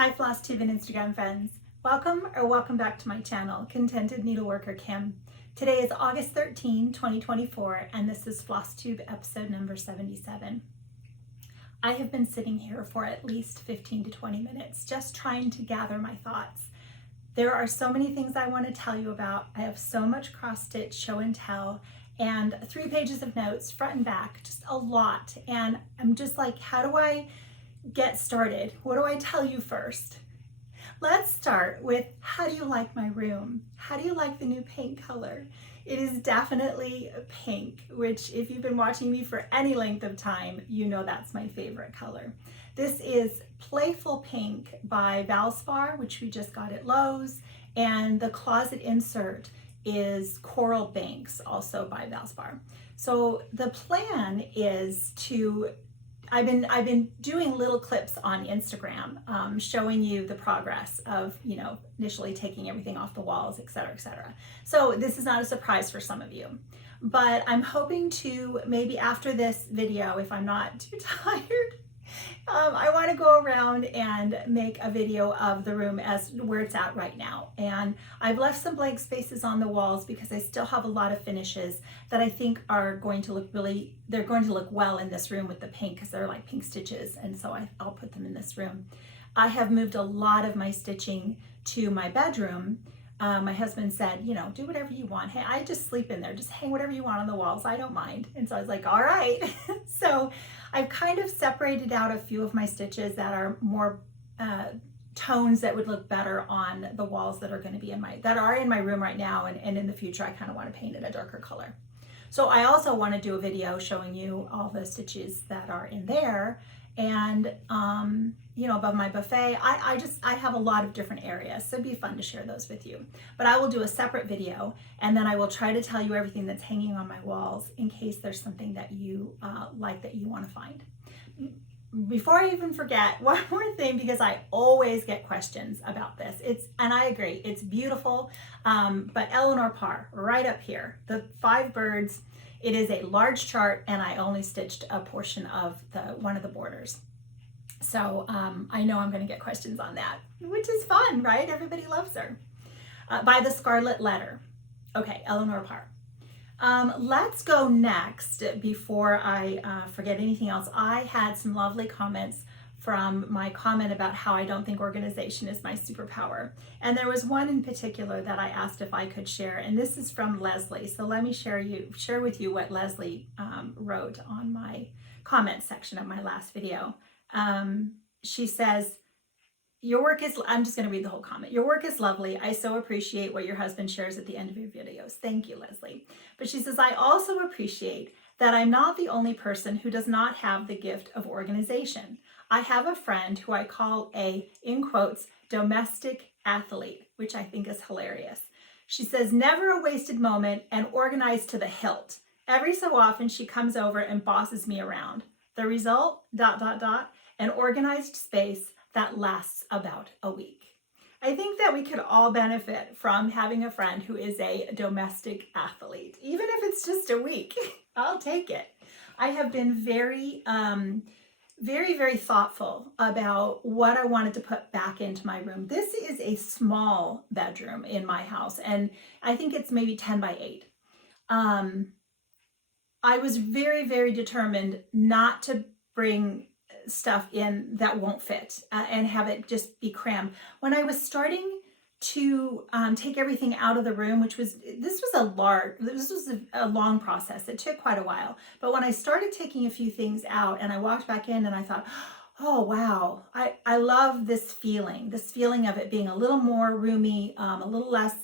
Hi Flosstube and Instagram friends. Welcome back to my channel, Contented Needleworker Kim. Today is August 13, 2024, and this is Flosstube episode number 77. I have been sitting here for at least 15 to 20 minutes just trying to gather my thoughts. There are so many things I want to tell you about. I have so much cross stitch, show and tell, and 3 pages of notes, front and back, just a lot. And I'm just like, how do I get started? What do I tell you first? Let's start with, how do you like my room? How do you like the new paint color? It is definitely pink, which if you've been watching me for any length of time, you know that's my favorite color. This is Playful Pink by Valspar, which we just got at Lowe's, and the closet insert is Coral Banks, also by Valspar. So the plan is to I've been doing little clips on Instagram showing you the progress of, initially taking everything off the walls, etc., etc. So this is not a surprise for some of you, but I'm hoping to maybe after this video, if I'm not too tired, I want to go around and make a video of the room as where it's at right now. And I've left some blank spaces on the walls because I still have a lot of finishes that I think are going to look they're going to look well in this room with the pink, because they're like pink stitches. And so I'll put them in this room. I have moved a lot of my stitching to my bedroom. My husband said, do whatever you want. Hey, I just sleep in there. Just hang whatever you want on the walls. I don't mind. And so I was like, all right. So I've kind of separated out a few of my stitches that are more tones that would look better on the walls that are going to be in my room right now. And in the future, I kind of want to paint it a darker color. So I also want to do a video showing you all the stitches that are in there. And, above my buffet, I have a lot of different areas, so it'd be fun to share those with you. But I will do a separate video, and then I will try to tell you everything that's hanging on my walls in case there's something that you like that you want to find. Before I even forget, one more thing, because I always get questions about this. And I agree, it's beautiful, but Eleanor Parr, right up here, the 5 birds, it is a large chart, and I only stitched a portion of one of the borders. So I know I'm going to get questions on that, which is fun, right? Everybody loves her. By the Scarlet Letter. Okay, Eleanor Parr. Let's go next, before I forget anything else. I had some lovely comments from my comment about how I don't think organization is my superpower. And there was one in particular that I asked if I could share, and this is from Leslie. So let me share with you what Leslie wrote on my comment section of my last video. She says, I'm just going to read the whole comment. Your work is lovely. I so appreciate what your husband shares at the end of your videos. Thank you, Leslie. But she says, I also appreciate that I'm not the only person who does not have the gift of organization. I have a friend who I call a, in quotes, domestic athlete, which I think is hilarious. She says, never a wasted moment and organized to the hilt. Every so often she comes over and bosses me around. The result, ... an organized space that lasts about a week. I think that we could all benefit from having a friend who is a domestic athlete, even if it's just a week. I'll take it. I have been very, very thoughtful about what I wanted to put back into my room. This is a small bedroom in my house, and I think it's maybe 10 by 8. I was very determined not to bring stuff in that won't fit and have it just be crammed. When I was starting to take everything out of the room, this was a long process. It took quite a while. But when I started taking a few things out and I walked back in and I thought, oh wow, I love this feeling of it being a little more roomy, a little less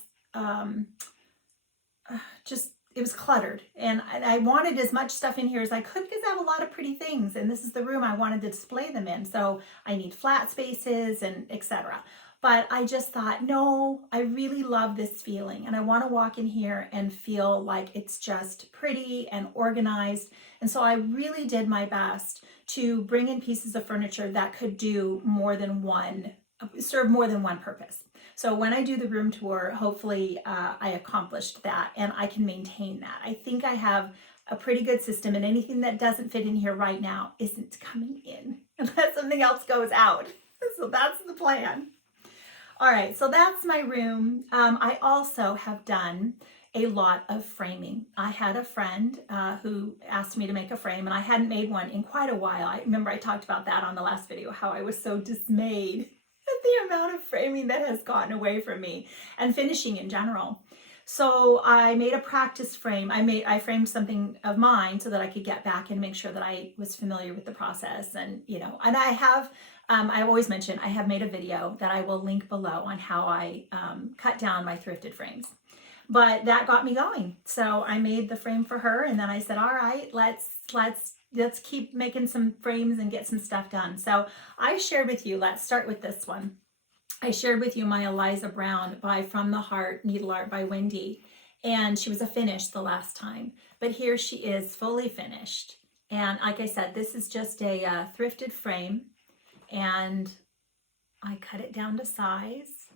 it was cluttered, and I wanted as much stuff in here as I could because I have a lot of pretty things, and this is the room I wanted to display them in, so I need flat spaces and etc. But I just thought, no, I really love this feeling, and I want to walk in here and feel like it's just pretty and organized. And so I really did my best to bring in pieces of furniture that could do serve more than one purpose. So when I do the room tour, hopefully I accomplished that and I can maintain that. I think I have a pretty good system, and anything that doesn't fit in here right now isn't coming in unless something else goes out. So that's the plan. All right, so that's my room. I also have done a lot of framing. I had a friend who asked me to make a frame, and I hadn't made one in quite a while. I remember I talked about that on the last video, how I was so dismayed at the amount of framing that has gotten away from me and finishing in general. So I made a practice frame. I framed something of mine so that I could get back and make sure that I was familiar with the process. And, you know, and I have, I've always mentioned, I have made a video that I will link below on how I cut down my thrifted frames. But that got me going. So I made the frame for her, and then I said, all right, let's keep making some frames and get some stuff done. So I shared with you, let's start with this one. I shared with you my Eliza Brown by From the Heart Needle Art by Wendy, and she was a finish the last time, but here she is fully finished. And like I said, this is just a thrifted frame, and I cut it down to size,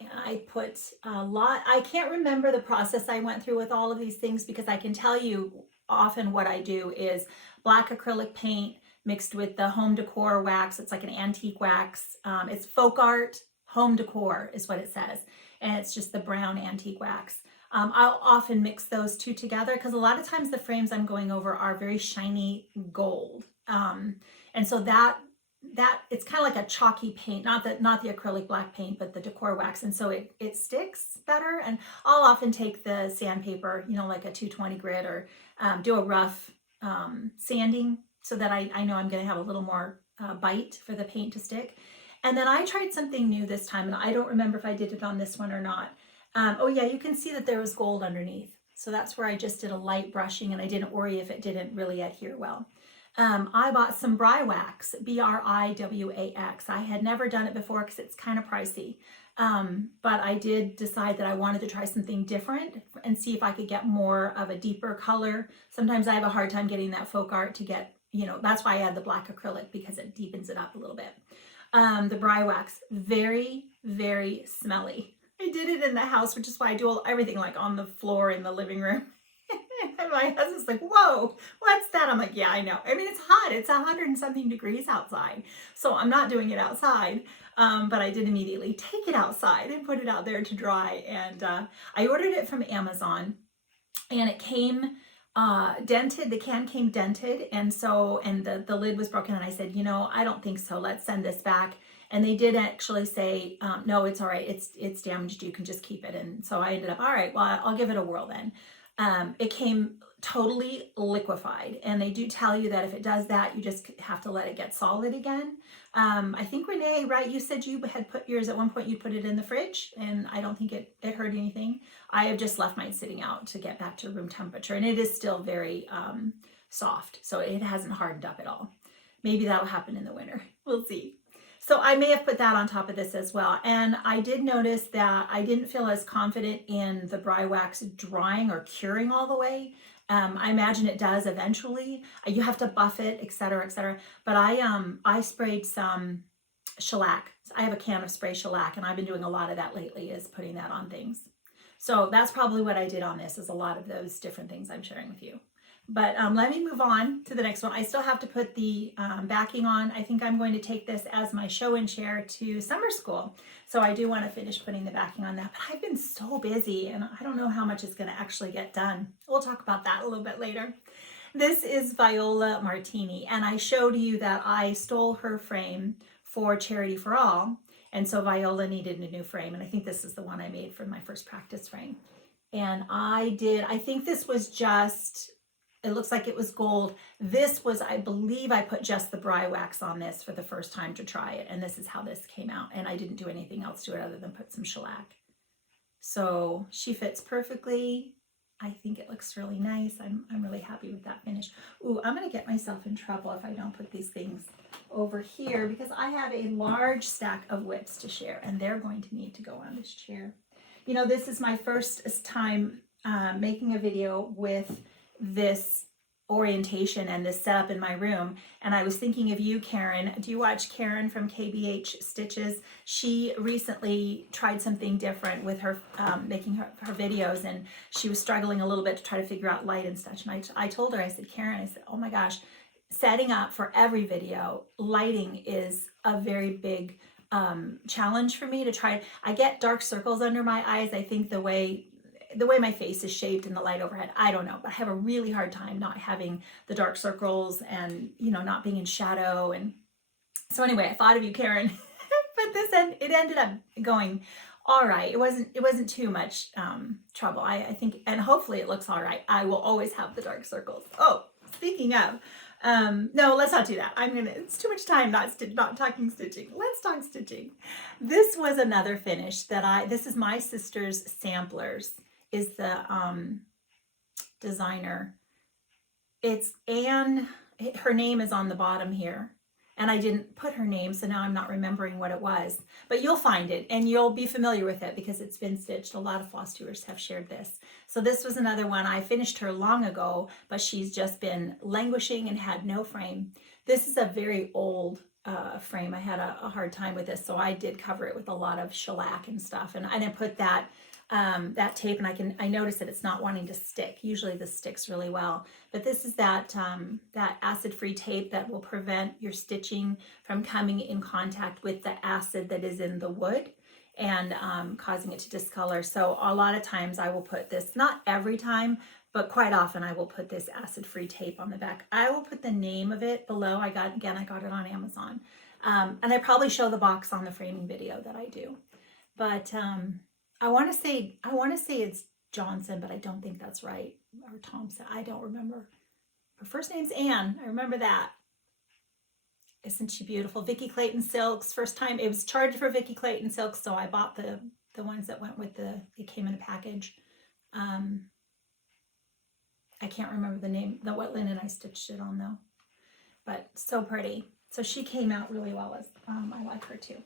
and I put a lot. I can't remember the process I went through with all of these things, because I can tell you often what I do is black acrylic paint mixed with the home decor wax. It's like an antique wax. It's folk art home decor is what it says, and it's just the brown antique wax. I'll often mix those two together because a lot of times the frames I'm going over are very shiny gold, and so that it's kind of like a chalky paint, not the acrylic black paint, but the decor wax, and so it sticks better. And I'll often take the sandpaper, you know, like a 220 grit, or do a rough sanding so that I know I'm going to have a little more bite for the paint to stick. And then I tried something new this time, and I don't remember if I did it on this one or not. Oh yeah, you can see that there was gold underneath. So that's where I just did a light brushing, and I didn't worry if it didn't really adhere well. I bought some Bry Wax, B-R-I-W-A-X. I had never done it before because it's kind of pricey. But I did decide that I wanted to try something different and see if I could get more of a deeper color. Sometimes I have a hard time getting that folk art to get, you know, that's why I add the black acrylic, because it deepens it up a little bit. The Bry Wax, very, very smelly. I did it in the house, which is why I do everything like on the floor in the living room. And my husband's like, whoa, what's that? I'm like, yeah, I know. I mean, it's hot. It's 100 and something degrees outside. So I'm not doing it outside. But I did immediately take it outside and put it out there to dry. And I ordered it from Amazon, and it came dented. The can came dented, and the lid was broken, and I said, you know, I don't think so, let's send this back. And they did actually say, no, it's all right, it's damaged, you can just keep it. And so I ended up, all right, well, I'll give it a whirl then. It came totally liquefied, and they do tell you that if it does that, you just have to let it get solid again. I think, Renee, right, you said you had put yours at one point, you put it in the fridge, and I don't think it hurt anything. I have just left mine sitting out to get back to room temperature, and it is still very soft, so it hasn't hardened up at all. Maybe that'll happen in the winter. We'll see. So I may have put that on top of this as well. And I did notice that I didn't feel as confident in the Bry Wax drying or curing all the way. I imagine it does eventually. You have to buff it, etc., etc. But I sprayed some shellac. I have a can of spray shellac, and I've been doing a lot of that lately, is putting that on things. So that's probably what I did on this, is a lot of those different things I'm sharing with you. But let me move on to the next one. I still have to put the backing on. I think I'm going to take this as my show and share to summer school. So I do want to finish putting the backing on that. But I've been so busy, and I don't know how much is going to actually get done. We'll talk about that a little bit later. This is Viola Martini, and I showed you that I stole her frame for Charity for All. And so Viola needed a new frame, and I think this is the one I made for my first practice frame. And I think this was just, it looks like it was gold. This was, I believe I put just the Bry Wax on this for the first time to try it, and this is how this came out. And I didn't do anything else to it other than put some shellac. So she fits perfectly. I think it looks really nice. I'm really happy with that finish. Ooh, I'm gonna get myself in trouble if I don't put these things over here, because I have a large stack of whips to share, and they're going to need to go on this chair. You know, this is my first time making a video with this orientation and this setup in my room, and I was thinking of you, Karen. Do you watch Karen from KBH Stitches? She recently tried something different with her making her videos, and she was struggling a little bit to try to figure out light and such. And I told her, I said, Karen, I said, oh my gosh, setting up for every video, lighting is a very big challenge for me to try. I get dark circles under my eyes. I think the way my face is shaped in the light overhead, I don't know, but I have a really hard time not having the dark circles and, you know, not being in shadow. And so anyway, I thought of you, Karen, but it ended up going all right. It wasn't too much trouble. I think, and hopefully it looks all right. I will always have the dark circles. Oh, speaking of, no, let's not do that. It's too much time not talking stitching. Let's talk stitching. This was another finish that this is my sister's Samplers, is the designer. It's Anne, her name is on the bottom here. And I didn't put her name, so now I'm not remembering what it was. But you'll find it, and you'll be familiar with it because it's been stitched. A lot of Flosstubers have shared this. So this was another one. I finished her long ago, but she's just been languishing and had no frame. This is a very old frame. I had a hard time with this, so I did cover it with a lot of shellac and stuff. And I put that tape, and I noticed that it's not wanting to stick. Usually this sticks really well, but this is that acid-free tape that will prevent your stitching from coming in contact with the acid that is in the wood and causing it to discolor. So a lot of times I will put this, not every time, but quite often I will put this acid-free tape on the back. I will put the name of it below. I got it on Amazon. And I probably show the box on the framing video that I do. But I want to say it's Johnson, but I don't think that's right. Or Thompson. I don't remember. Her first name's Anne. I remember that. Isn't she beautiful? Vicki Clayton silks. First time it was charged for Vicki Clayton silks, so I bought the ones that went with it came in a package. I can't remember the name, what linen I stitched it on though. But so pretty. So she came out really well. I like her too.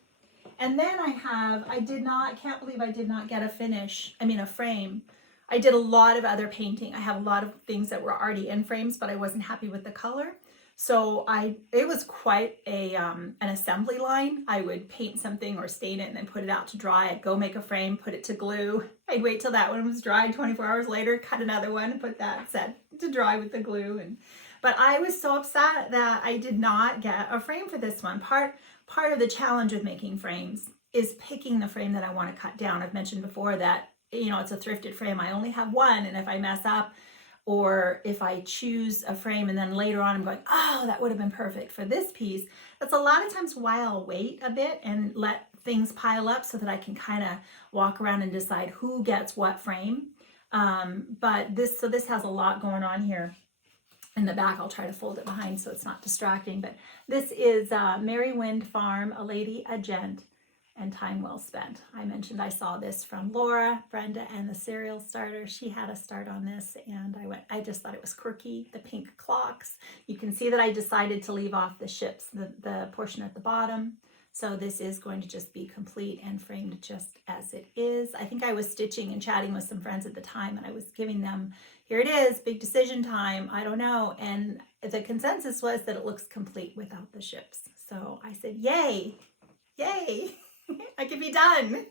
And then can't believe I did not get a frame. I did a lot of other painting. I have a lot of things that were already in frames, but I wasn't happy with the color. So it was quite an assembly line. I would paint something or stain it and then put it out to dry. I'd go make a frame, put it to glue. I'd wait till that one was dried. 24 hours later, cut another one, put that set to dry with the glue. But I was so upset that I did not get a frame for this one. Part of the challenge with making frames is picking the frame that I want to cut down. I've mentioned before that, you know, it's a thrifted frame. I only have one, and if I mess up, or if I choose a frame and then later on I'm going, oh, that would have been perfect for this piece, that's a lot of times why I'll wait a bit and let things pile up so that I can kind of walk around and decide who gets what frame. But this has a lot going on here. In the back, I'll try to fold it behind so it's not distracting. But this is Merry Wind Farm, A Lady, a Gent, and Time Well Spent. I mentioned I saw this from Laura, Brenda, and the Serial Starter. She had a start on this, and I just thought it was quirky. The pink clocks. You can see that I decided to leave off the ships, the portion at the bottom. So this is going to just be complete and framed just as it is. I think I was stitching and chatting with some friends at the time, and I was giving them, here it is, big decision time, I don't know. And the consensus was that it looks complete without the ships. So I said, yay, yay, I can be done.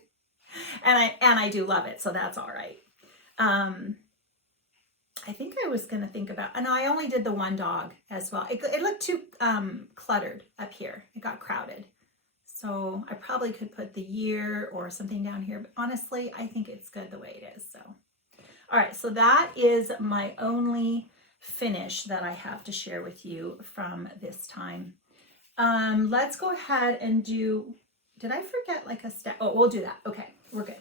And I do love it, so that's all right. I think I was going to think about, and I only did the one dog as well. It looked too cluttered up here. It got crowded. So I probably could put the year or something down here, but honestly, I think it's good the way it is. So, all right, so that is my only finish that I have to share with you from this time. Let's go ahead and do, did I forget like a step? Oh, we'll do that. Okay, we're good.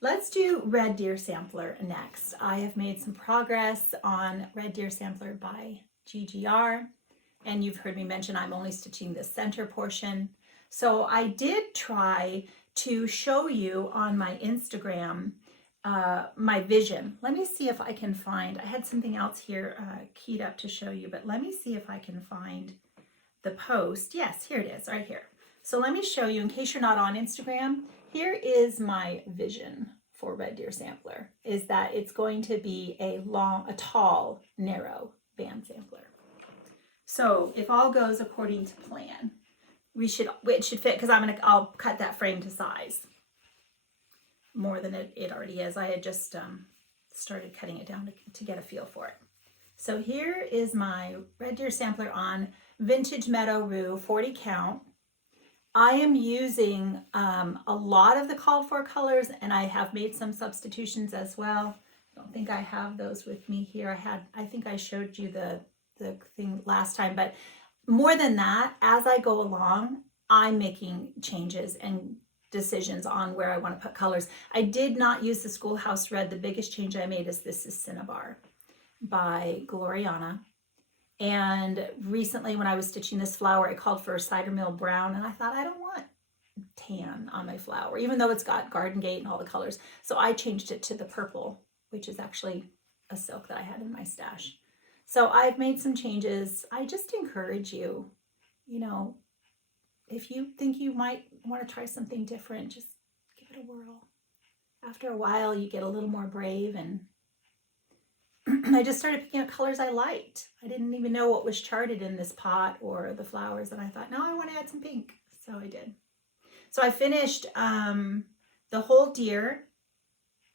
Let's do Red Deer Sampler next. I have made some progress on Red Deer Sampler by GGR, and you've heard me mention I'm only stitching the center portion. So I did try to show you on my Instagram my vision. Let me see if I can find, I had something else here keyed up to show you, but let me see if I can find the post. Yes, here it is, right here. So let me show you, in case you're not on Instagram, here is my vision for Red Deer Sampler, is that it's going to be a tall, narrow band sampler. So if all goes according to plan, it should fit, because I'll cut that frame to size more than it already is. I had just started cutting it down to get a feel for it. So here is my Red Deer Sampler on Vintage Meadow Rue 40 count. I am using a lot of the called for colors, and I have made some substitutions as well. I don't think I have those with me here. I think I showed you the thing last time, but more than that, as I go along, I'm making changes and decisions on where I want to put colors. I did not use the Schoolhouse Red. The biggest change I made is this is Cinnabar by Gloriana. And recently when I was stitching this flower, it called for a cider mill brown, and I thought, I don't want tan on my flower, even though it's got Garden Gate and all the colors. So I changed it to the purple, which is actually a silk that I had in my stash. So I've made some changes. I just encourage you, you know, if you think you might want to try something different, just give it a whirl. After a while, you get a little more brave, and I just started picking out colors I liked. I didn't even know what was charted in this pot or the flowers, and I thought, no, I want to add some pink. So I did. So I finished the whole deer,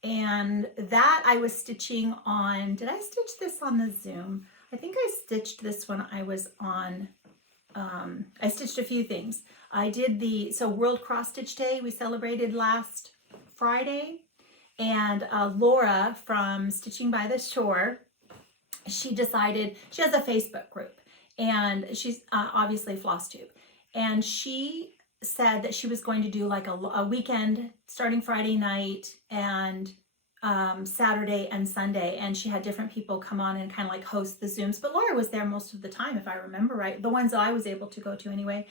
and that I was stitching on, did I stitch this on the Zoom? I think I stitched this when I was on, I stitched a few things. I did so World Cross Stitch Day we celebrated last Friday. And Laura from Stitching by the Shore, she decided, she has a Facebook group, and she's obviously Flosstube, and she said that she was going to do like a weekend starting Friday night and Saturday and Sunday, and she had different people come on and kind of like host the Zooms, but Laura was there most of the time, if I remember right, the ones that I was able to go to anyway.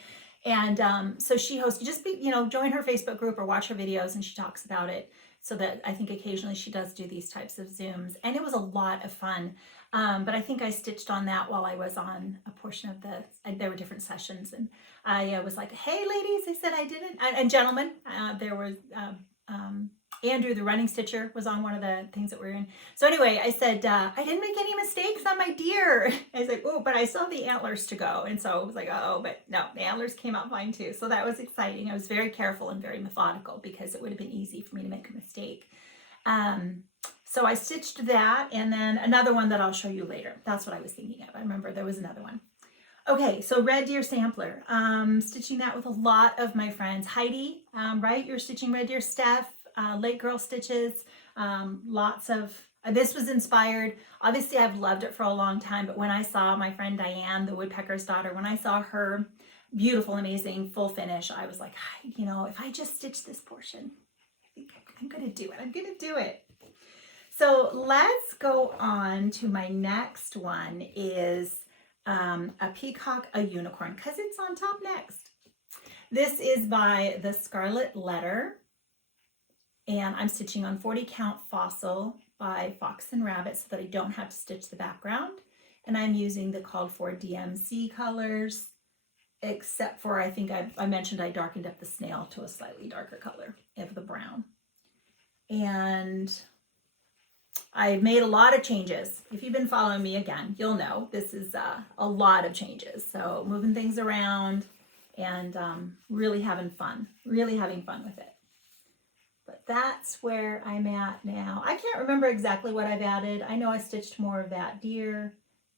And so she hosted, just join her Facebook group or watch her videos, and she talks about it. So that I think occasionally she does do these types of Zooms, and it was a lot of fun. But I think I stitched on that while I was on a portion of there were different sessions, and I was like, hey ladies, I said I didn't, and gentlemen, there was Andrew, the running stitcher, was on one of the things that we're in. So anyway, I said, I didn't make any mistakes on my deer. I was like, oh, but I still have the antlers to go. And so I was like, oh, but no, the antlers came out fine too. So that was exciting. I was very careful and very methodical because it would have been easy for me to make a mistake. So I stitched that, and then another one that I'll show you later. That's what I was thinking of. I remember there was another one. Okay, so Red Deer Sampler. Stitching that with a lot of my friends. Heidi, right? You're stitching Red Deer. Steph, Late Girl Stitches, lots of, this was inspired, obviously I've loved it for a long time, but when I saw my friend Diane, the woodpecker's daughter, when I saw her beautiful, amazing full finish, I was like, if I just stitch this portion, I think I'm gonna do it. I'm gonna do it. So let's go on to my next one, is a peacock, a unicorn, because it's on top next. This is by the Scarlet Letter, and I'm stitching on 40 count Fossil by Fox and Rabbit so that I don't have to stitch the background. And I'm using the called for DMC colors, except for, I think I mentioned I darkened up the snail to a slightly darker color of the brown. And I've made a lot of changes. If you've been following me again, you'll know this is a lot of changes. So moving things around and really having fun with it. But that's where I'm at now. I can't remember exactly what I've added. I know I stitched more of that deer,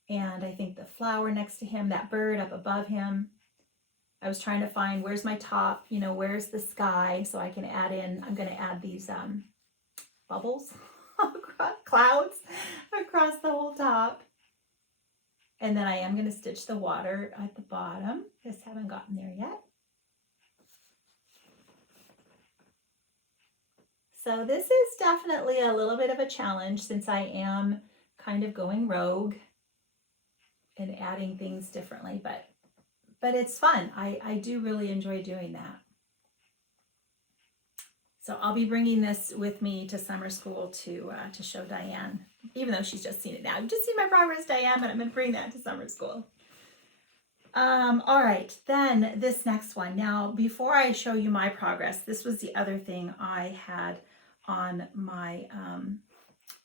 and I think the flower next to him, that bird up above him. I was trying to find where's my top, where's the sky, so I can add in, I'm going to add these bubbles, clouds across the whole top. And then I am going to stitch the water at the bottom. Just haven't gotten there yet. So this is definitely a little bit of a challenge since I am kind of going rogue and adding things differently, but it's fun. I do really enjoy doing that. So I'll be bringing this with me to summer school to show Diane, even though she's just seen it now. You've just seen my progress, Diane, but I'm going to bring that to summer school. All right, then this next one. Now, before I show you my progress, this was the other thing I had on my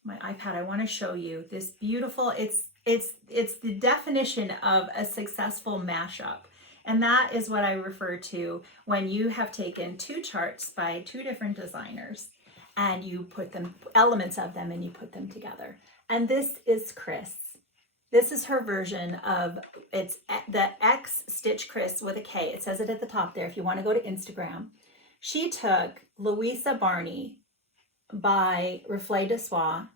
my iPad. I want to show you this beautiful, it's the definition of a successful mashup. And that is what I refer to when you have taken two charts by two different designers and you put them, elements of them, and you put them together. And this is Chris. This is her version of, it's the X Stitch Chris with a K. It says it at the top there if you want to go to Instagram. She took Louisa Barney by Reflet de Soie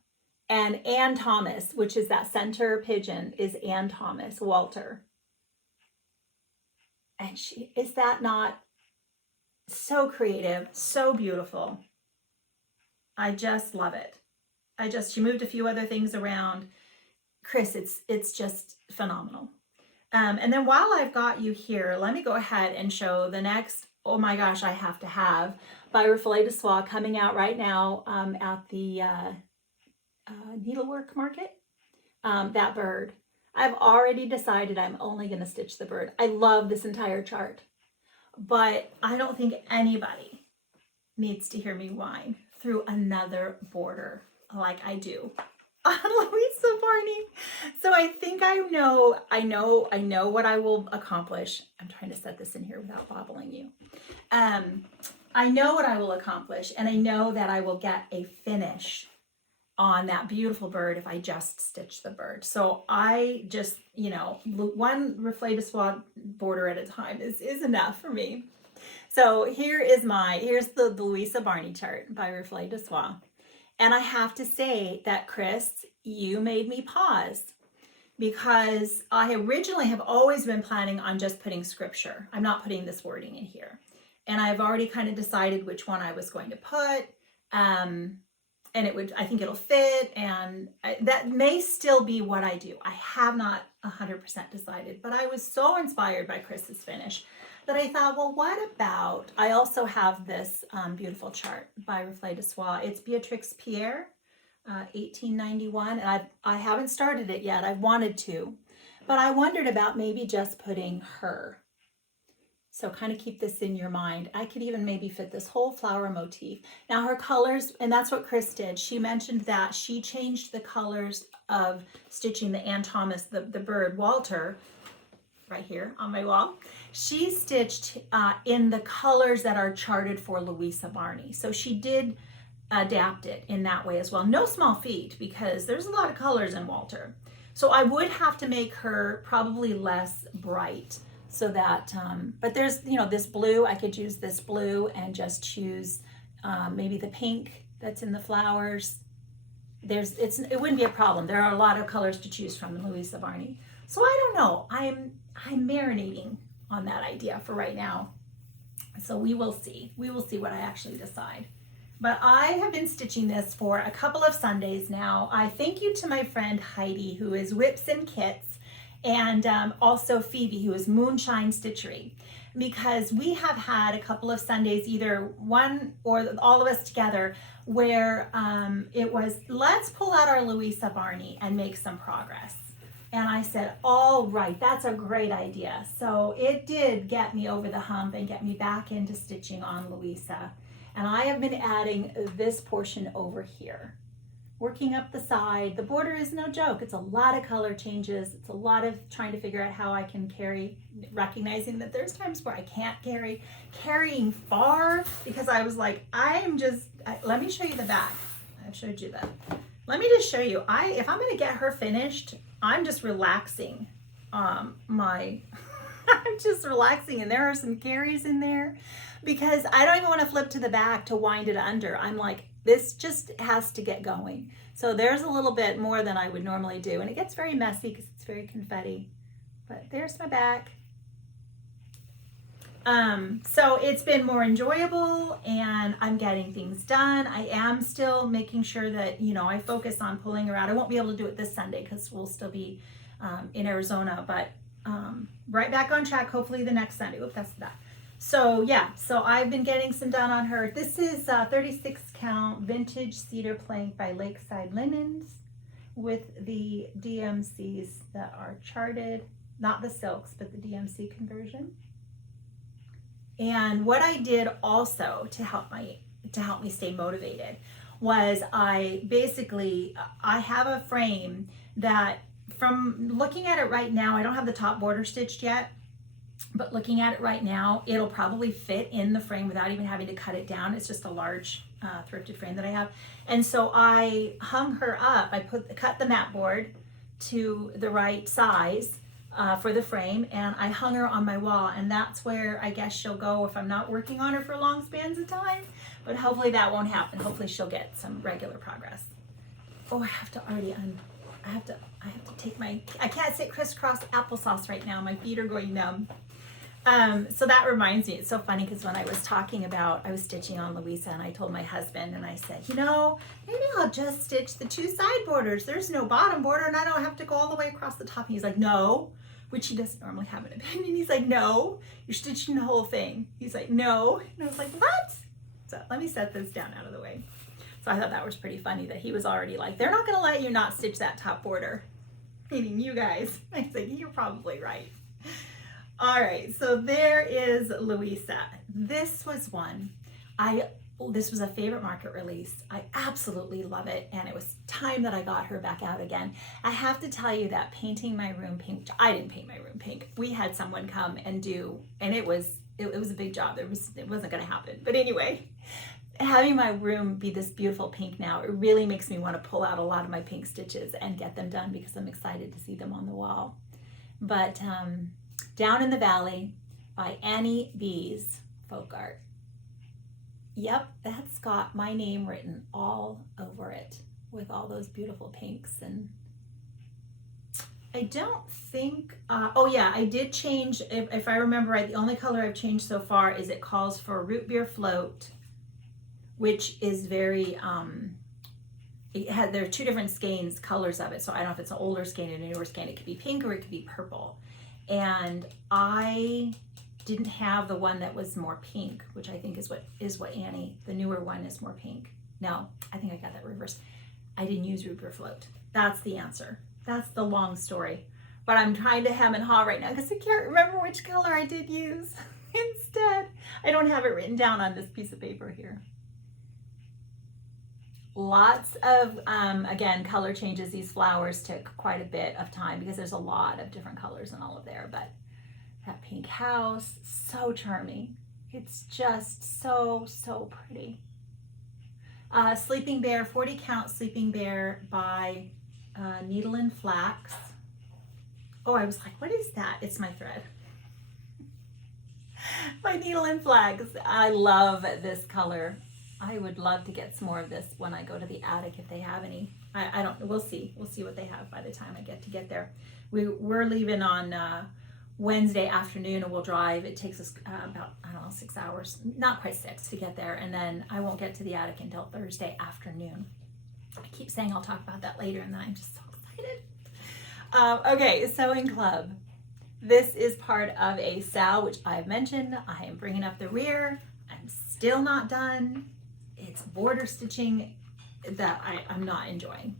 and Ann Thomas, which is that center pigeon, is Ann Thomas Walter. And is that not so creative, so beautiful? I just love it. She moved a few other things around. Chris, it's just phenomenal. And then while I've got you here, let me go ahead and show the next, oh my gosh, I have to have, by Reflet de Soie, coming out right now at the needlework market. That bird. I've already decided I'm only going to stitch the bird. I love this entire chart, but I don't think anybody needs to hear me whine through another border like I do on Louisa Barney. So I think I know what I will accomplish. I'm trying to set this in here without bobbling you. I know what I will accomplish, and I know that I will get a finish on that beautiful bird if I just stitch the bird. So I just, one Reflet de Soie border at a time is enough for me. So here's the Louisa Barney chart by Reflet de Soie. And I have to say that, Chris, you made me pause, because I originally have always been planning on just putting scripture. I'm not putting this wording in here. And I've already kind of decided which one I was going to put. And I think it'll fit. And that may still be what I do. I have not 100% decided, but I was so inspired by Chris's finish that I thought, well, what about, I also have this beautiful chart by Reflet de Soie. It's Beatrix Pierre, 1891. And I haven't started it yet. I wanted to, but I wondered about maybe just putting her. So kind of keep this in your mind. I could even maybe fit this whole flower motif. Now her colors, and that's what Chris did. She mentioned that she changed the colors of stitching the Ann Thomas, the bird Walter, right here on my wall. She stitched in the colors that are charted for Louisa Barney. So she did adapt it in that way as well. No small feat, because there's a lot of colors in Walter. So I would have to make her probably less bright, so that, but there's, this blue, I could use this blue and just choose maybe the pink that's in the flowers. It wouldn't be a problem. There are a lot of colors to choose from in Louisa Barney. So I don't know. I'm marinating on that idea for right now. So we will see. We will see what I actually decide. But I have been stitching this for a couple of Sundays now. I thank you to my friend Heidi, who is Whips and Kits, and also Phoebe, who is Moonshine Stitchery, because we have had a couple of Sundays, either one or all of us together, where it was, let's pull out our Louisa Barney and make some progress. And I said, all right, that's a great idea. So it did get me over the hump and get me back into stitching on Louisa. And I have been adding this portion over here, working up the side. The border is no joke. It's a lot of color changes. It's a lot of trying to figure out how I can carry, recognizing that there's times where I can't carrying far, because I was like, let me show you the back. I've showed you that. Let me just show you. If I'm gonna get her finished, I'm just relaxing I'm just relaxing, and there are some carries in there, because I don't even want to flip to the back to wind it under. I'm like, this just has to get going. So there's a little bit more than I would normally do, and it gets very messy because it's very confetti. But there's my back. So it's been more enjoyable, and I'm getting things done. I am still making sure that, I focus on pulling her out. I won't be able to do it this Sunday because we'll still be in Arizona, but right back on track, hopefully the next Sunday. Oop, that's that. So yeah, so I've been getting some done on her. This is 36 count vintage cedar plank by Lakeside Linens with the DMCs that are charted, not the silks, but the DMC conversion. And what I did also to help me stay motivated was I have a frame that, from looking at it right now, I don't have the top border stitched yet, but looking at it right now, it'll probably fit in the frame without even having to cut it down. It's just a large thrifted frame that I have. And so I hung her up. I cut the mat board to the right size for the frame, and I hung her on my wall, and that's where I guess she'll go if I'm not working on her for long spans of time. But hopefully that won't happen. Hopefully she'll get some regular progress. Oh, I have to I have to take my, I can't sit crisscross applesauce right now. My feet are going numb. So that reminds me, it's so funny because when I was talking about, I was stitching on Louisa, and I told my husband, and I said, you know, maybe I'll just stitch the 2 side borders. There's no bottom border and I don't have to go all the way across the top. And he's like, no, which he doesn't normally have an opinion. He's like, no, you're stitching the whole thing. He's like, no. And I was like, what? So let me set this down out of the way. So I thought that was pretty funny that he was already like, they're not going to let you not stitch that top border. Meaning you guys. I was like, you're probably right. All right, so there is Louisa. This was one, this was a favorite market release. I absolutely love it, and it was time that I got her back out again. I have to tell you that painting my room pink, I didn't paint my room pink. We had someone come and do, and it was a big job. It wasn't gonna happen. But anyway, having my room be this beautiful pink now, it really makes me want to pull out a lot of my pink stitches and get them done because I'm excited to see them on the wall. But Down in the Valley by Annie B's Folk Art. Yep, that's got my name written all over it with all those beautiful pinks. And I don't think, oh yeah, I did change, if I remember right, the only color I've changed so far is it calls for Root Beer Float, which is very, there are 2 different skeins, colors of it. So I don't know if it's an older skein and a newer skein. It could be pink or it could be purple. And I didn't have the one that was more pink, which I think is what Annie, the newer one, is more pink. No, I think I got that reversed. I didn't use Root Beer Float. That's the answer. That's the long story. But I'm trying to hem and haw right now because I can't remember which color I did use instead. I don't have it written down on this piece of paper here. Lots of, again, color changes. These flowers took quite a bit of time because there's a lot of different colors in all of there. But that pink house, so charming. It's just so, so pretty. Sleeping Bear, 40 count Sleeping Bear by Needle and Flax. Oh, I was like, what is that? It's my thread. By Needle and Flax. I love this color. I would love to get some more of this when I go to the attic if they have any. I don't, we'll see what they have by the time I get there. We're leaving on Wednesday afternoon, and we'll drive. It takes us about, I don't know, 6 hours, not quite 6 to get there. And then I won't get to the attic until Thursday afternoon. I keep saying I'll talk about that later, and then I'm just so excited. Okay, Sewing Club. This is part of a SAL, which I've mentioned. I am bringing up the rear. I'm still not done. It's border stitching that I'm not enjoying.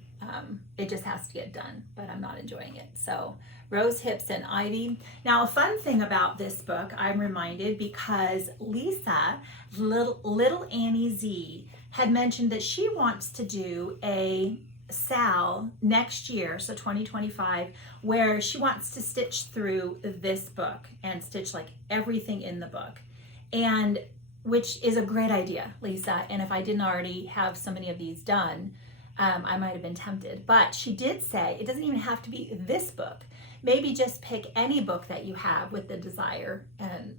It just has to get done, but I'm not enjoying it. So Rose Hips and Ivy. Now, a fun thing about this book, I'm reminded because Lisa, little Annie Z, had mentioned that she wants to do a SAL next year, so 2025, where she wants to stitch through this book and stitch like everything in the book. And which is a great idea, Lisa. And if I didn't already have so many of these done, I might have been tempted. But she did say it doesn't even have to be this book. Maybe just pick any book that you have with the desire and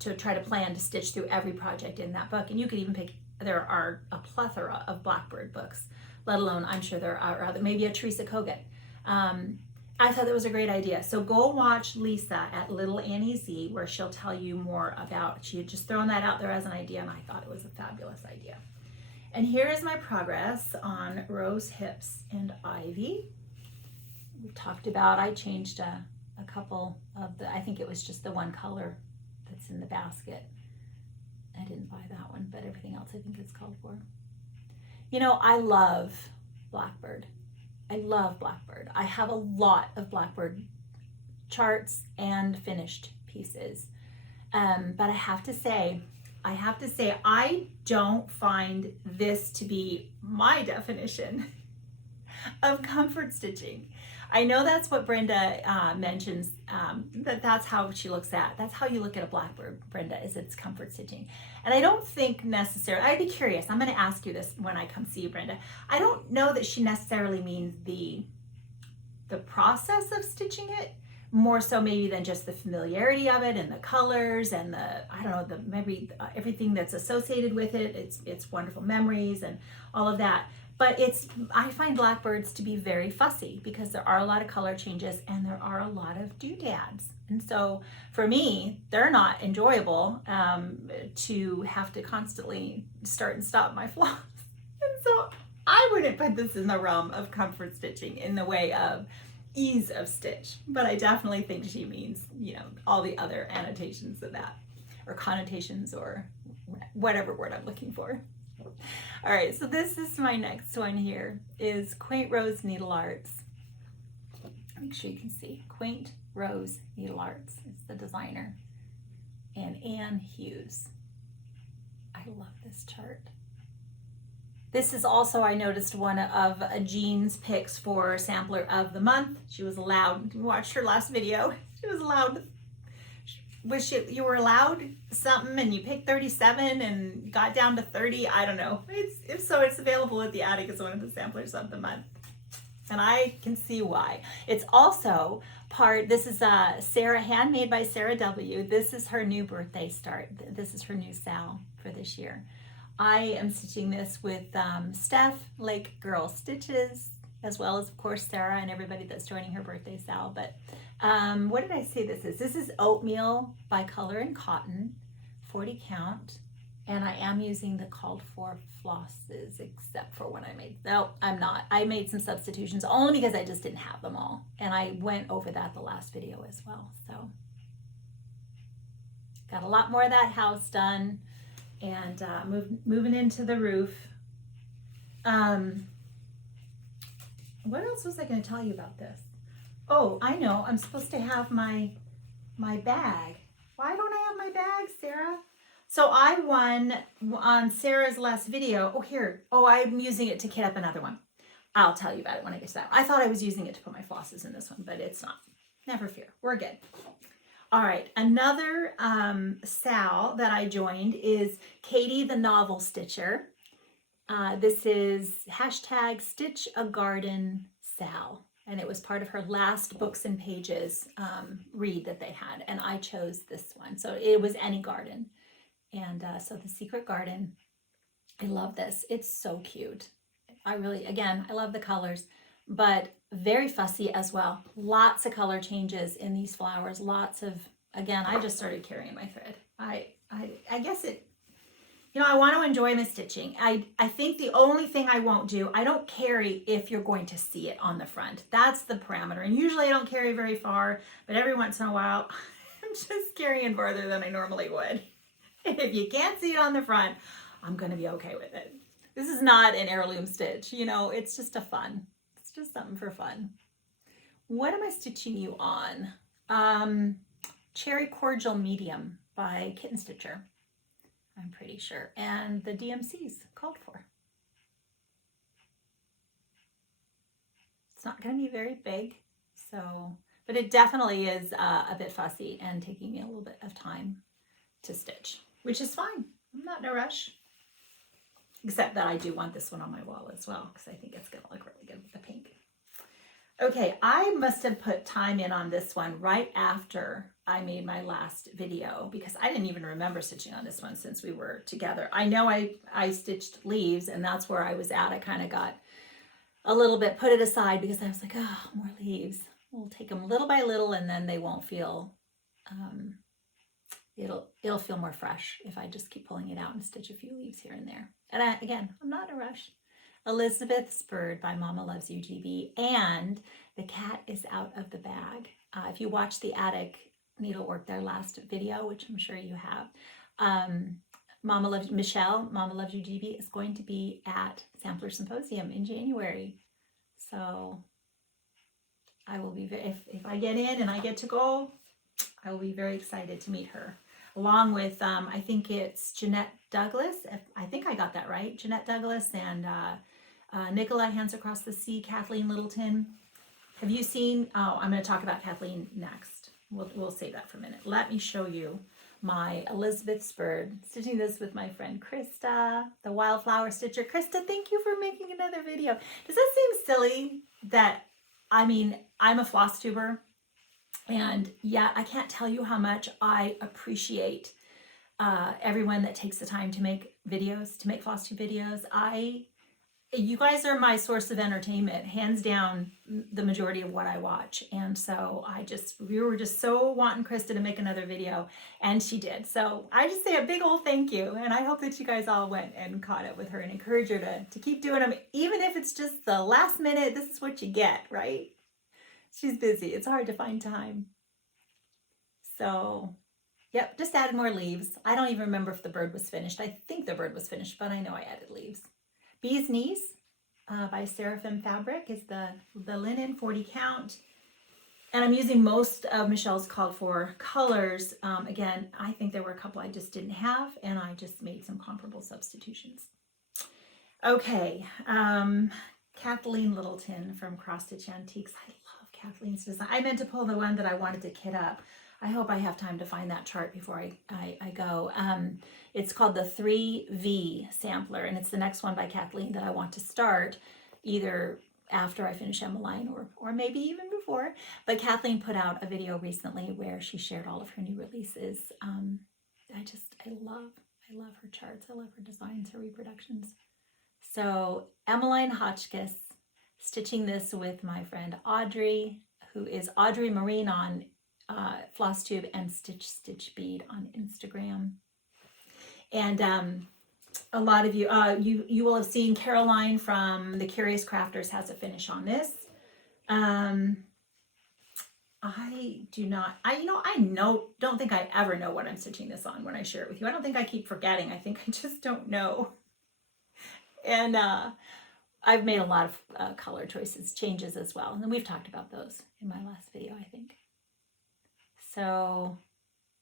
to try to plan to stitch through every project in that book. And you could even pick, there are a plethora of Blackbird books, let alone, I'm sure there are other, maybe a Teresa Kogut. I thought that was a great idea. So go watch Lisa at Little Annie Z, where she'll tell you more about, she had just thrown that out there as an idea, and I thought it was a fabulous idea. And here is my progress on Rose Hips and Ivy. We talked about, I changed a couple of the, I think it was just the one color that's in the basket. I didn't buy that one, but everything else I think it's called for. You know, I love Blackbird. I love Blackbird. I have a lot of Blackbird charts and finished pieces. But I have to say, I don't find this to be my definition of comfort stitching. I know that's what Brenda mentions, that's how she looks at, that's how you look at a Blackbird, Brenda, is it's comfort stitching. And I don't think necessarily, I'd be curious, I'm gonna ask you this when I come see you, Brenda. I don't know that she necessarily means the the process of stitching it, more so maybe than just the familiarity of it and the colors and I don't know, the maybe everything that's associated with it. It's wonderful memories and all of that. But I find blackbirds to be very fussy because there are a lot of color changes and there are a lot of doodads. And so for me, they're not enjoyable to have to constantly start and stop my floss. And so I wouldn't put this in the realm of comfort stitching in the way of ease of stitch, but I definitely think she means, you know, all the other annotations of that, or connotations, or whatever word I'm looking for. All right, so this is my next one here, is Quaint Rose Needle Arts. Make sure you can see. Quaint Rose Needle Arts is the designer, and Anne Hughes. I love this chart. This is also, I noticed, one of Jean's picks for Sampler of the Month. She was allowed, you watched her last video, she was allowed, you were allowed something and you picked 37 and got down to 30, I don't know. It's available at the attic as one of the Samplers of the Month. And I can see why. It's also this is Sarah, handmade by Sarah W. This is her new birthday start. This is her new sal for this year. I am stitching this with Steph, Lake Girl Stitches, as well as, of course, Sarah and everybody that's joining her birthday sal. But what did I say this is? This is Oatmeal by Color and Cotton, 40 count. And I am using the called for flosses, except for when I made, no, I'm not. I made some substitutions only because I just didn't have them all. And I went over that the last video as well. So got a lot more of that house done. And moving into the roof. What else was I going to tell you about this? Oh, I know. I'm supposed to have my bag. Why don't I have my bag, Sarah? So I won on Sarah's last video. Oh, here. Oh, I'm using it to kit up another one. I'll tell you about it when I get to that. I thought I was using it to put my flosses in this one, but it's not. Never fear. We're good. All right, another sal that I joined is Katie the Novel Stitcher. This is hashtag Stitch a Garden Sal, and it was part of her last Books and Pages read that they had, and I chose this one. So it was Any Garden, and so the Secret Garden. I love this. It's so cute. I love the colors, but very fussy as well. Lots of color changes in these flowers. Lots of, again, I just started carrying my thread. I guess it, you know, I want to enjoy my stitching. I think the only thing I won't do, I don't carry if you're going to see it on the front. That's the parameter. And usually I don't carry very far, but every once in a while, I'm just carrying farther than I normally would. If you can't see it on the front, I'm going to be okay with it. This is not an heirloom stitch, you know, it's just it's just something for fun. What am I stitching you on? Cherry Cordial Medium by Kitten Stitcher, I'm pretty sure, and the DMC's called for. It's not going to be very big, so, but it definitely is a bit fussy and taking me a little bit of time to stitch, which is fine. I'm not in a rush. Except that I do want this one on my wall as well, because I think it's going to look really good with the pink. Okay, I must have put time in on this one right after I made my last video, because I didn't even remember stitching on this one since we were together. I know I stitched leaves, and that's where I was at. I kind of got a little bit, put it aside, because I was like, oh, more leaves. We'll take them little by little, and then they won't feel, it'll feel more fresh if I just keep pulling it out and stitch a few leaves here and there. And I'm not in a rush. Elizabeth Spurred by Mama Loves You GB, and The Cat is Out of the Bag. If you watched the attic needlework, their last video, which I'm sure you have, Michelle, Mama Loves You GB, is going to be at Sampler Symposium in January. So I will be, if I get in and I get to go, I will be very excited to meet her. Along with, I think it's Jeanette Douglas. I think I got that right. Jeanette Douglas and Nicola Hands Across the Sea, Kathleen Littleton. Have you seen, oh, I'm going to talk about Kathleen next. We'll save that for a minute. Let me show you my Elizabeth Spurred. Stitching this with my friend Krista, the Wildflower Stitcher. Krista, thank you for making another video. Does that seem silly that I mean, I'm a Flosstuber, and yeah, I can't tell you how much I appreciate everyone that takes the time to make videos, to make Flosstube videos. You guys are my source of entertainment, hands down, the majority of what I watch. And so we were just so wanting Krista to make another video, and she did. So I just say a big old thank you. And I hope that you guys all went and caught up with her and encourage her to keep doing them. Even if it's just the last minute, this is what you get, right? She's busy. It's hard to find time. So, yep, just added more leaves. I don't even remember if the bird was finished. I think the bird was finished, but I know I added leaves. Bee's Knees by Seraphim Fabric is the linen 40 count. And I'm using most of Michelle's called for colors. Again, I think there were a couple I just didn't have, and I just made some comparable substitutions. Okay, Kathleen Littleton from Cross Stitch Antiques. I love Kathleen's design. I meant to pull the one that I wanted to kit up. I hope I have time to find that chart before I go. It's called the 3V sampler, and it's the next one by Kathleen that I want to start either after I finish Emeline or maybe even before. But Kathleen put out a video recently where she shared all of her new releases. I love her charts. I love her designs, her reproductions. So Emeline Hotchkiss, stitching this with my friend Audrey, who is Audrey Marine on Flosstube and Stitch Bead on Instagram. And a lot of you, you will have seen Caroline from The Curious Crafters has a finish on this. Don't think I ever know what I'm stitching this on when I share it with you. I don't think I keep forgetting. I think I just don't know. And I've made a lot of color choices, changes as well. And we've talked about those in my last video, I think. So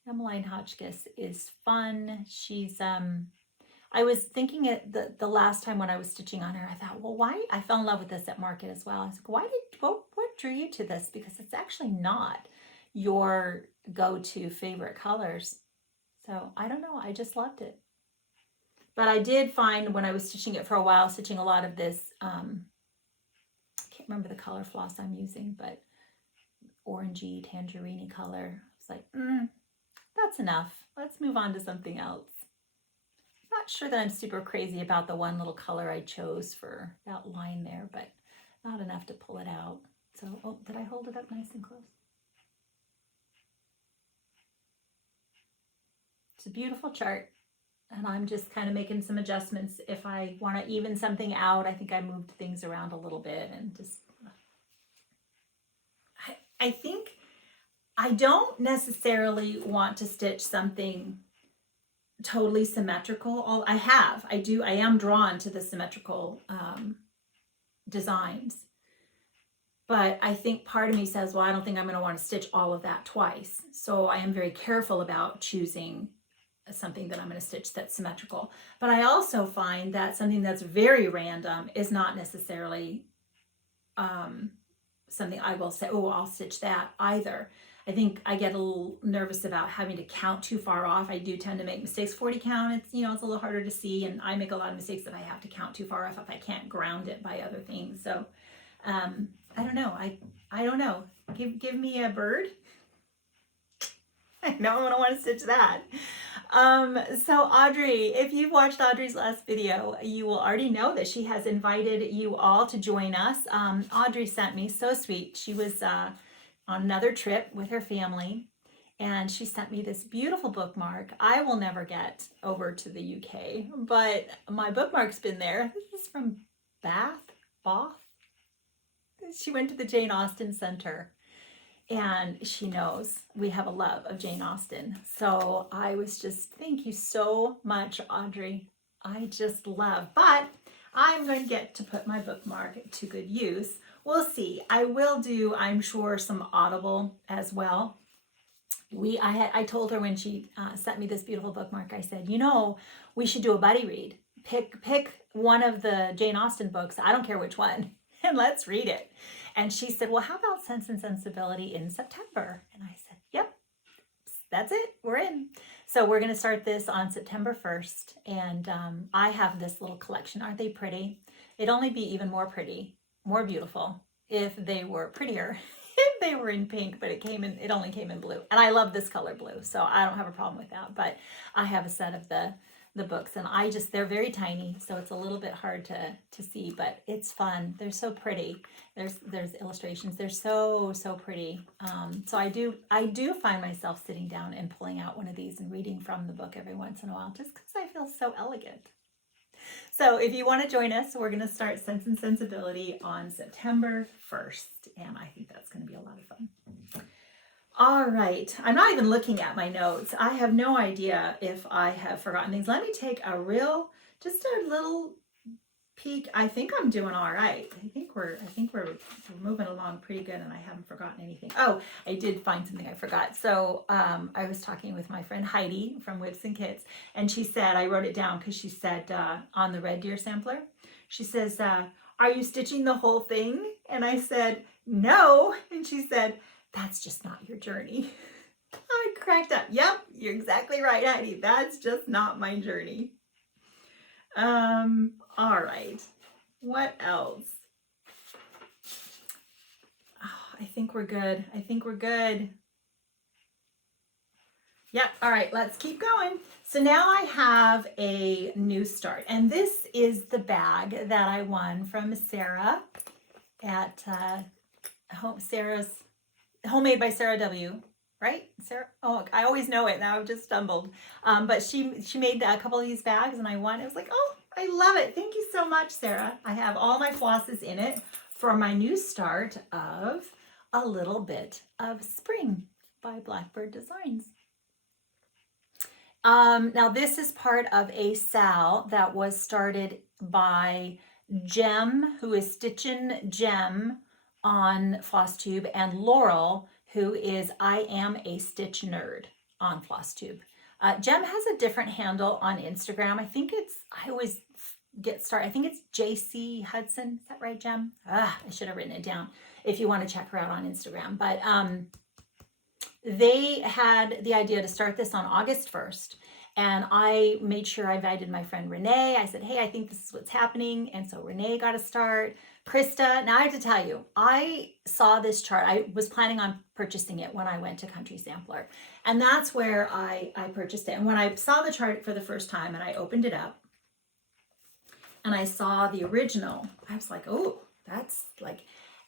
Emeline Hotchkiss is fun. She's, I was thinking the last time when I was stitching on her, I thought, well, why? I fell in love with this at market as well. I was like, what drew you to this? Because it's actually not your go-to favorite colors. So I don't know, I just loved it. But I did find when I was stitching it for a while, stitching a lot of this, I can't remember the color floss I'm using, but orangey, tangerine color. It's like, that's enough. Let's move on to something else. Not sure that I'm super crazy about the one little color I chose for that line there, but not enough to pull it out. So, oh, did I hold it up nice and close? It's a beautiful chart. And I'm just kind of making some adjustments. If I want to even something out, I think I moved things around a little bit and just, I think I don't necessarily want to stitch something totally symmetrical. I am drawn to the symmetrical designs. But I think part of me says, well, I don't think I'm going to want to stitch all of that twice. So I am very careful about choosing something that I'm going to stitch that's symmetrical. But I also find that something that's very random is not necessarily something I will say, oh, I'll stitch that either. I think I get a little nervous about having to count too far off. I do tend to make mistakes. 40 count, it's a little harder to see, and I make a lot of mistakes if I have to count too far off, if I can't ground it by other things. So I don't know. I don't know. Give me a bird. I know I'm going to want to stitch that. So Audrey, if you've watched Audrey's last video, you will already know that she has invited you all to join us. Audrey sent me, so sweet. She was on another trip with her family, and she sent me this beautiful bookmark. I will never get over to the UK, but my bookmark's been there. This is from Bath. She went to the Jane Austen Center, and she knows we have a love of Jane Austen. So I was just, thank you so much, Audrey. I just love, but I'm going to get to put my bookmark to good use. We'll see. I will do, I'm sure, some Audible as well. I told her when she sent me this beautiful bookmark, I said, we should do a buddy read. Pick one of the Jane Austen books. I don't care which one. And let's read it. And she said, well, how about Sense and Sensibility in September? And I said, yep, that's it. We're in. So we're going to start this on September 1st. And I have this little collection. Aren't they pretty? It'd only be even more pretty, more beautiful if they were prettier, if they were in pink, but it only came in blue. And I love this color blue, so I don't have a problem with that. But I have a set of the books, and they're very tiny, so it's a little bit hard to see, but it's fun. They're so pretty. There's illustrations. They're so pretty. So I do find myself sitting down and pulling out one of these and reading from the book every once in a while, just because I feel so elegant. So if you want to join us, we're going to start Sense and Sensibility on September 1st, and I think that's going to be a lot of fun. All right, I'm not even looking at my notes. I have no idea if I have forgotten things. Let me take just a little peek. I think I'm doing all right. I think we're moving along pretty good, and I haven't forgotten anything. Oh, I did find something I forgot. So I was talking with my friend Heidi from Whips and Kits, and she said, I wrote it down because she said on the Red Deer sampler, she says, are you stitching the whole thing? And I said, no. And she said, that's just not your journey. I cracked up. Yep, you're exactly right, Heidi. That's just not my journey. All right. What else? Oh, I think we're good. Yep. All right, let's keep going. So now I have a new start, and this is the bag that I won from Sarah at Sarah's Homemade by Sarah W. Right? Sarah? Oh, I always know it. Now I've just stumbled. But she made a couple of these bags, and I won. It was like, oh, I love it. Thank you so much, Sarah. I have all my flosses in it for my new start of A Little Bit of Spring by Blackbird Designs. Now this is part of a SAL that was started by Jem, who is Stitchin' Jem on Flosstube, and Laurel, who is I Am a Stitch Nerd on Flosstube. Jem has a different handle on Instagram. I always get started. I think it's JC Hudson. Is that right, Jem? I should have written it down if you want to check her out on Instagram. But they had the idea to start this on August 1st. And I made sure I invited my friend Renee. I said, hey, I think this is what's happening. And so Renee got a start. Krista, now I have to tell you, I saw this chart. I was planning on purchasing it when I went to Country Sampler. And that's where I purchased it. And when I saw the chart for the first time and I opened it up and I saw the original, I was like, oh, that's like,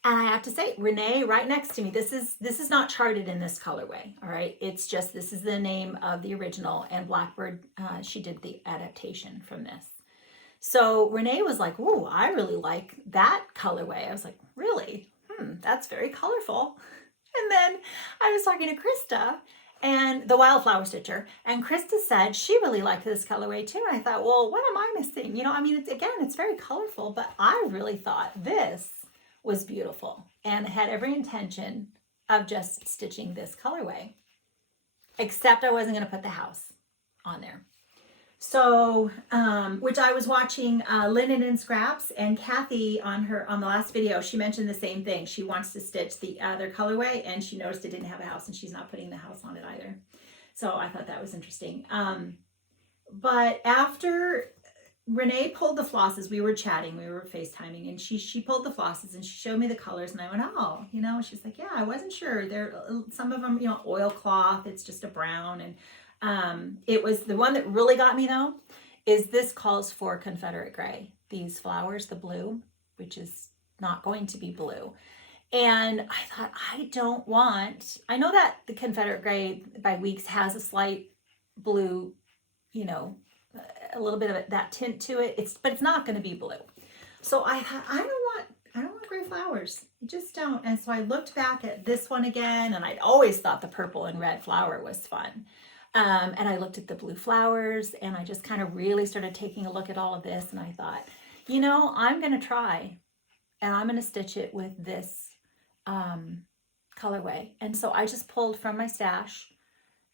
and I have to say, Renee, right next to me, this is not charted in this colorway, all right? It's just, this is the name of the original, and Blackbird, she did the adaptation from this. So Renee was like, ooh, I really like that colorway. I was like, really? That's very colorful. And then I was talking to Krista, and the Wildflower Stitcher, and Krista said she really liked this colorway too. And I thought, well, what am I missing? You know, I mean, it's very colorful, but I really thought this was beautiful and had every intention of just stitching this colorway, except I wasn't going to put the house on there. So, which I was watching Linen and Scraps, and Kathy on the last video, she mentioned the same thing. She wants to stitch the other colorway, and she noticed it didn't have a house, and she's not putting the house on it either. So I thought that was interesting. But after Renee pulled the flosses, we were chatting, we were FaceTiming, and she pulled the flosses and she showed me the colors, and I went, oh, you know, she's like, yeah, I wasn't sure. Some of them, you know, oilcloth, it's just a brown. And it was the one that really got me though, is this calls for Confederate gray. These flowers, the blue, which is not going to be blue. And I thought, I know that the Confederate gray by Weeks has a slight blue, you know, a little bit of that tint to it. But it's not going to be blue. So I don't want gray flowers. I just don't. And so I looked back at this one again, and I'd always thought the purple and red flower was fun. And I looked at the blue flowers, and I just kind of really started taking a look at all of this, and I thought, you know, I'm going to try, and I'm going to stitch it with this colorway. And so I just pulled from my stash.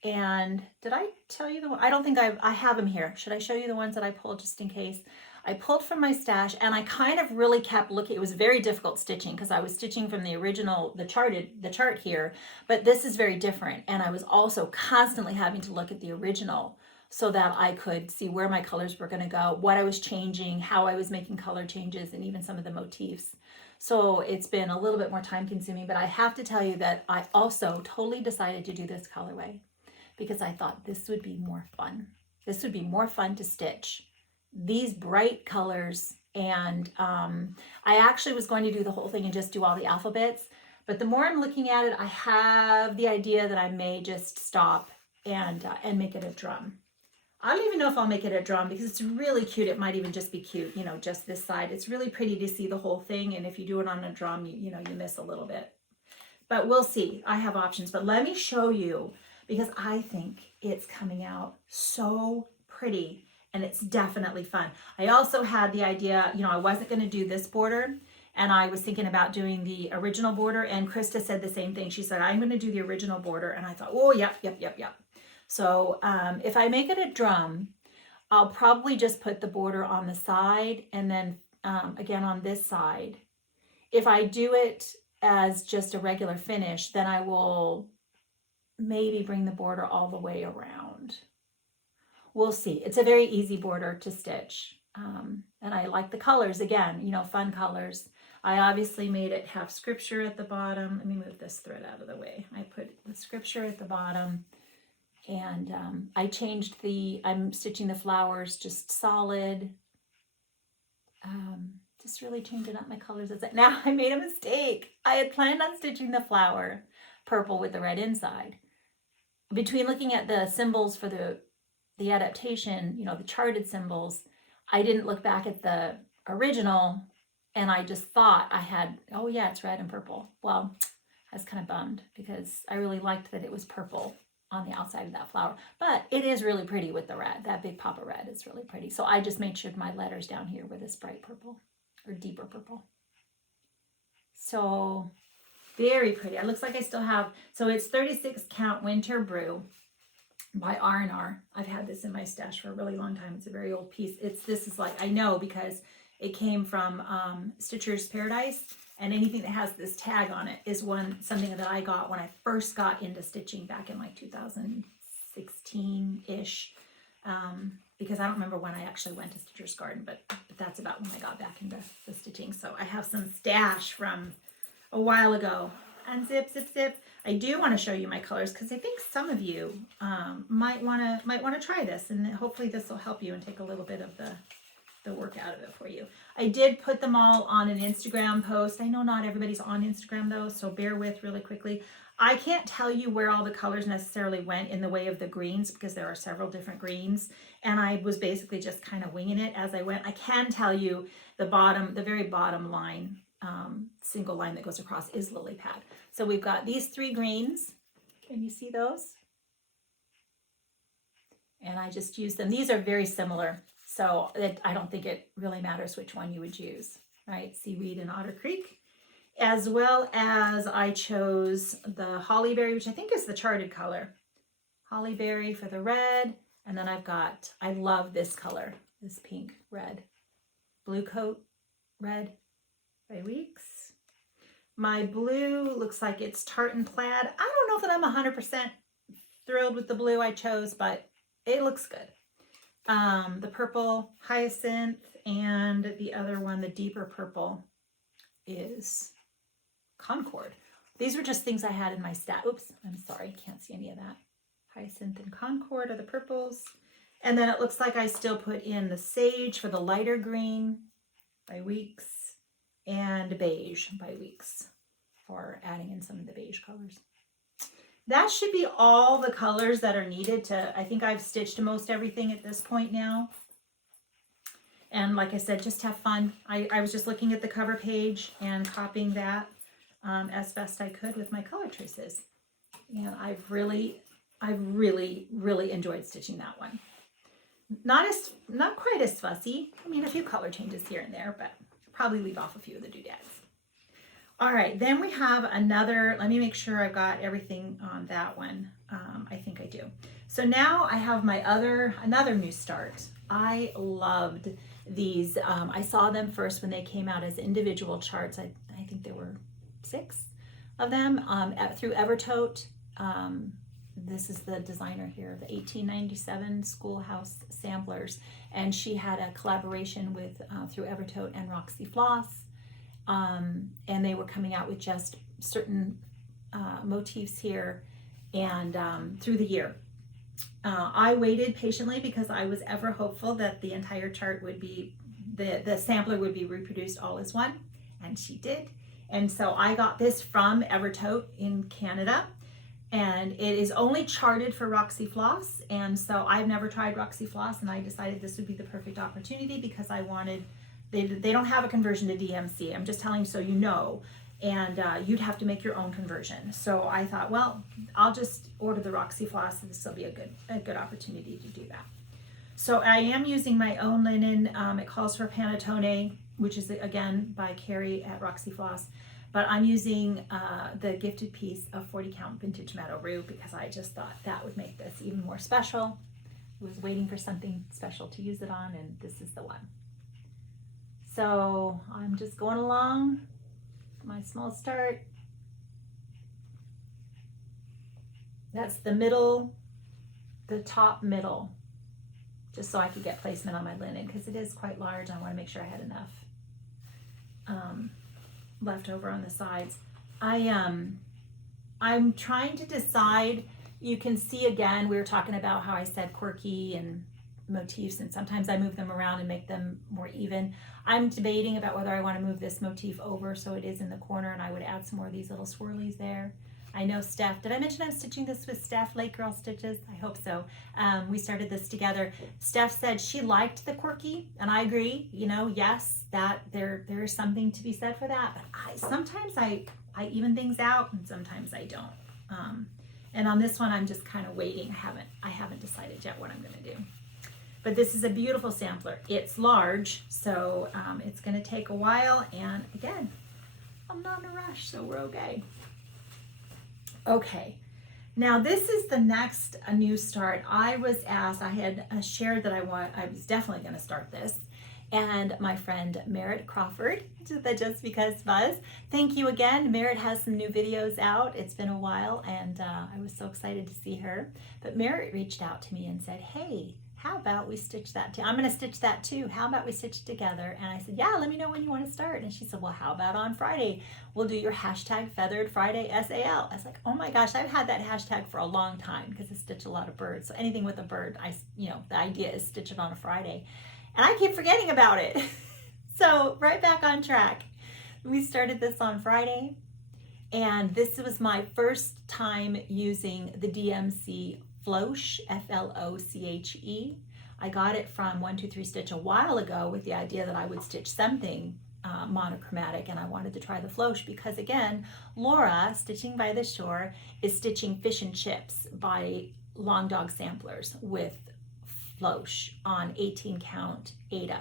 And did I tell you the one? I don't think I have them here. Should I show you the ones that I pulled just in case? I pulled from my stash, and I kind of really kept looking. It was very difficult stitching because I was stitching from the original, the chart here, but this is very different. And I was also constantly having to look at the original so that I could see where my colors were going to go, what I was changing, how I was making color changes, and even some of the motifs. So it's been a little bit more time consuming, but I have to tell you that I also totally decided to do this colorway because I thought this would be more fun. This would be more fun to stitch. These bright colors, and I actually was going to do the whole thing and just do all the alphabets, but the more I'm looking at it, I have the idea that I may just stop and make it a drum. I don't even know if I'll make it a drum because it's really cute. It might even just be cute, you know, just this side. It's really pretty to see the whole thing, and if you do it on a drum, you know, you miss a little bit. But we'll see. I have options, but let me show you because I think it's coming out so pretty and it's definitely fun. I also had the idea, you know, I wasn't going to do this border, and I was thinking about doing the original border, and Krista said the same thing. She said, I'm going to do the original border, and I thought, oh, yep. So if I make it a drum, I'll probably just put the border on the side and then again on this side. If I do it as just a regular finish, then I will maybe bring the border all the way around. We'll see. It's a very easy border to stitch. And I like the colors, again, you know, fun colors. I obviously made it have scripture at the bottom. Let me move this thread out of the way. I put the scripture at the bottom. And I changed I'm stitching the flowers just solid. Just really changing up my colors. Now I made a mistake. I had planned on stitching the flower purple with the red inside. Between looking at the symbols for the adaptation, you know, the charted symbols, I didn't look back at the original, and I just thought I had, oh yeah, it's red and purple. Well, I was kind of bummed because I really liked that it was purple on the outside of that flower, but it is really pretty with the red. That big pop of red is really pretty. So I just made sure my letters down here were this bright purple or deeper purple. So very pretty. It looks like I still have, so it's 36 count Winter Brew by R&R. I've had this in my stash for a really long time. It's a very old piece. This is like, I know because it came from Stitcher's Paradise, and anything that has this tag on it is something that I got when I first got into stitching back in like 2016-ish, because I don't remember when I actually went to Stitcher's Garden, but that's about when I got back into the stitching. So I have some stash from a while ago. And zip, zip, zip. I do want to show you my colors because I think some of you might want to try this, and hopefully this will help you and take a little bit of the work out of it for you. I did put them all on an Instagram post. I know not everybody's on Instagram though, so bear with really quickly. I can't tell you where all the colors necessarily went in the way of the greens because there are several different greens, and I was basically just kind of winging it as I went. I can tell you the very bottom line, single line that goes across is lily pad. So we've got these 3 greens. Can you see those? And I just used them. These are very similar, so I don't think it really matters which one you would use, right? Seaweed and Otter Creek. As well as I chose the Hollyberry, which I think is the charted color. Hollyberry for the red. And then I love this color, this pink red. Blue Coat red by Weeks. My blue looks like it's tartan plaid. I don't know that I'm 100% thrilled with the blue I chose, but it looks good. The purple Hyacinth, and the other one, the deeper purple, is Concord. These were just things I had in my stash. Oops, I'm sorry, can't see any of that. Hyacinth and Concord are the purples. And then it looks like I still put in the Sage for the lighter green by Weeks, and Beige by Weeks for adding in some of the beige colors. That should be all the colors that are needed to, I think I've stitched most everything at this point now. And like I said, just have fun. I was just looking at the cover page and copying that as best I could with my color traces. And I've really enjoyed stitching that one. Not quite as fussy. I mean, a few color changes here and there, but probably leave off a few of the doodads. All right, then we have another, let me make sure I've got everything on that one. I think I do. So now I have my another new start. I loved these. I saw them first when they came out as individual charts. I think there were 6 of them through Evertote. This is the designer here, the 1897 Schoolhouse Samplers, and she had a collaboration with through Evertote and Roxy Floss. and they were coming out with just certain motifs here and through the year. I waited patiently because I was ever hopeful that the entire chart would be, the sampler would be reproduced all as one, and she did. And so I got this from Evertote in Canada, and it is only charted for Roxy Floss. And so I've never tried Roxy Floss, and I decided this would be the perfect opportunity because I wanted, they don't have a conversion to DMC. I'm just telling you so you know. And you'd have to make your own conversion. So I thought, well, I'll just order the Roxy Floss, and this will be a good opportunity to do that. So I am using my own linen. It calls for Panettone, which is again by Carrie at Roxy Floss. But I'm using the gifted piece of 40 count vintage Meadow Rue because I just thought that would make this even more special. I was waiting for something special to use it on, and this is the one. So I'm just going along my small start. That's the middle, the top middle, just so I could get placement on my linen because it is quite large. I want to make sure I had enough left over on the sides. I'm trying to decide. You can see again, we were talking about how I said quirky and motifs, and sometimes I move them around and make them more even. I'm debating about whether I want to move this motif over so it is in the corner, and I would add some more of these little swirlies there. I know Steph, did I mention I'm stitching this with Steph, Lake Girl Stitches? I hope so. We started this together. Steph said she liked the quirky, and I agree. You know, yes, that there is something to be said for that, but sometimes I even things out, and sometimes I don't. And on this one, I'm just kind of waiting. I haven't decided yet what I'm going to do. But this is a beautiful sampler. It's large, so it's going to take a while. And again, I'm not in a rush, so we're okay. Okay, now this is the next new start. I was asked, I had shared that I was definitely going to start this. And my friend Merritt Crawford, the Just Because Buzz. Thank you again. Merritt has some new videos out. It's been a while, and I was so excited to see her. But Merritt reached out to me and said, hey, how about we stitch that too? I'm going to stitch that too. How about we stitch it together? And I said, yeah, let me know when you want to start. And she said, well, how about on Friday? We'll do your hashtag Feathered Friday SAL. I was like, oh my gosh, I've had that hashtag for a long time because I stitch a lot of birds. So anything with a bird, the idea is stitch it on a Friday. And I keep forgetting about it. So right back on track. We started this on Friday, and this was my first time using the DMC Floche, Floche. I got it from 123 Stitch a while ago with the idea that I would stitch something monochromatic, and I wanted to try the Floche because, again, Laura, Stitching by the Shore, is stitching Fish and Chips by Long Dog Samplers with Floche on 18 count Ada.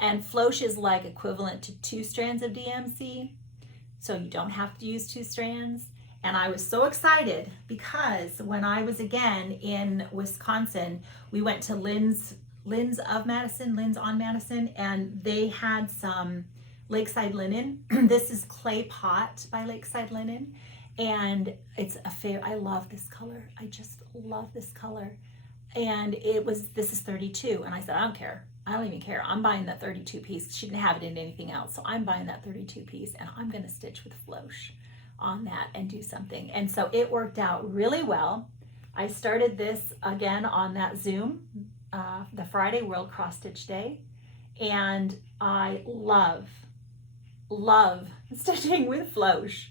And Floche is like equivalent to 2 strands of DMC, so you don't have to use 2 strands. And I was so excited because when I was again in Wisconsin, we went to Lynn's on Madison, and they had some Lakeside linen. This is Clay Pot by Lakeside Linen, and it's a favorite. I love this color. I just love this color. And this is 32, and I said, I don't care. I don't even care. I'm buying that 32 piece. She didn't have it in anything else, so I'm buying that 32 piece, and I'm going to stitch with Floche on that and do something. And so it worked out really well. I started this again on that Zoom, the Friday World Cross Stitch Day, and I love stitching with Floche.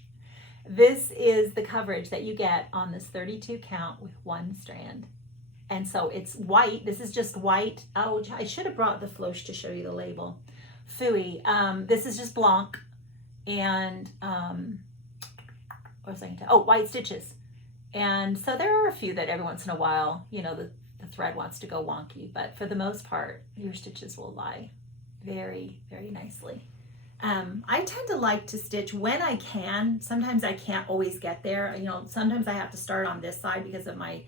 This is the coverage that you get on this 32 count with 1 strand. And so it's white. This is just white. Oh, I should have brought the Floche to show you the label. Phooey. This is just Blanc. And what was I going to? Oh, white stitches. And so there are a few that every once in a while, the thread wants to go wonky. But for the most part, your stitches will lie very, very nicely. I tend to like to stitch when I can. Sometimes I can't always get there. Sometimes I have to start on this side because of my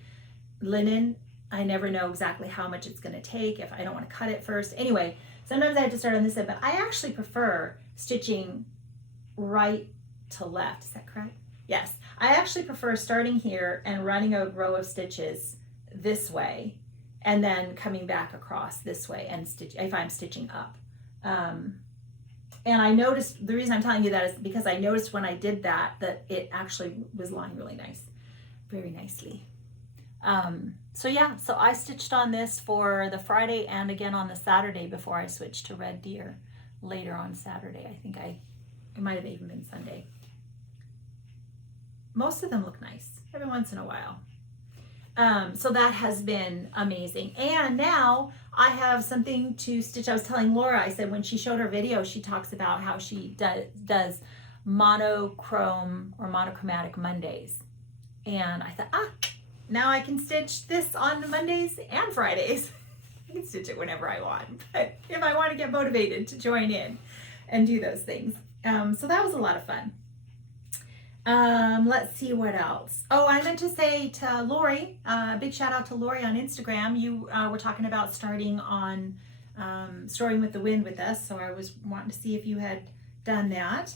linen. I never know exactly how much it's going to take if I don't want to cut it first. Anyway, sometimes I have to start on this side, but I actually prefer stitching right to left. Is that correct? Yes. I actually prefer starting here and running a row of stitches this way and then coming back across this way and stitch if I'm stitching up. And I noticed, the reason I'm telling you that is because I noticed when I did that, that it actually was lying really nice, very nicely. So yeah, so I stitched on this for the Friday and again on the Saturday before I switched to red deer later on Saturday. I think it might have even been Sunday. Most of them look nice every once in a while. So that has been amazing. And now I have something to stitch. I was telling Laura, I said when she showed her video, she talks about how she does monochrome or monochromatic Mondays. And I thought, now I can stitch this on Mondays and Fridays. I can stitch it whenever I want, but if I want to get motivated to join in and do those things. So that was a lot of fun. Let's see what else. Oh, I meant to say to Lori, big shout out to Lori on Instagram. You were talking about starting on Storing with the Wind with us, so I was wanting to see if you had done that.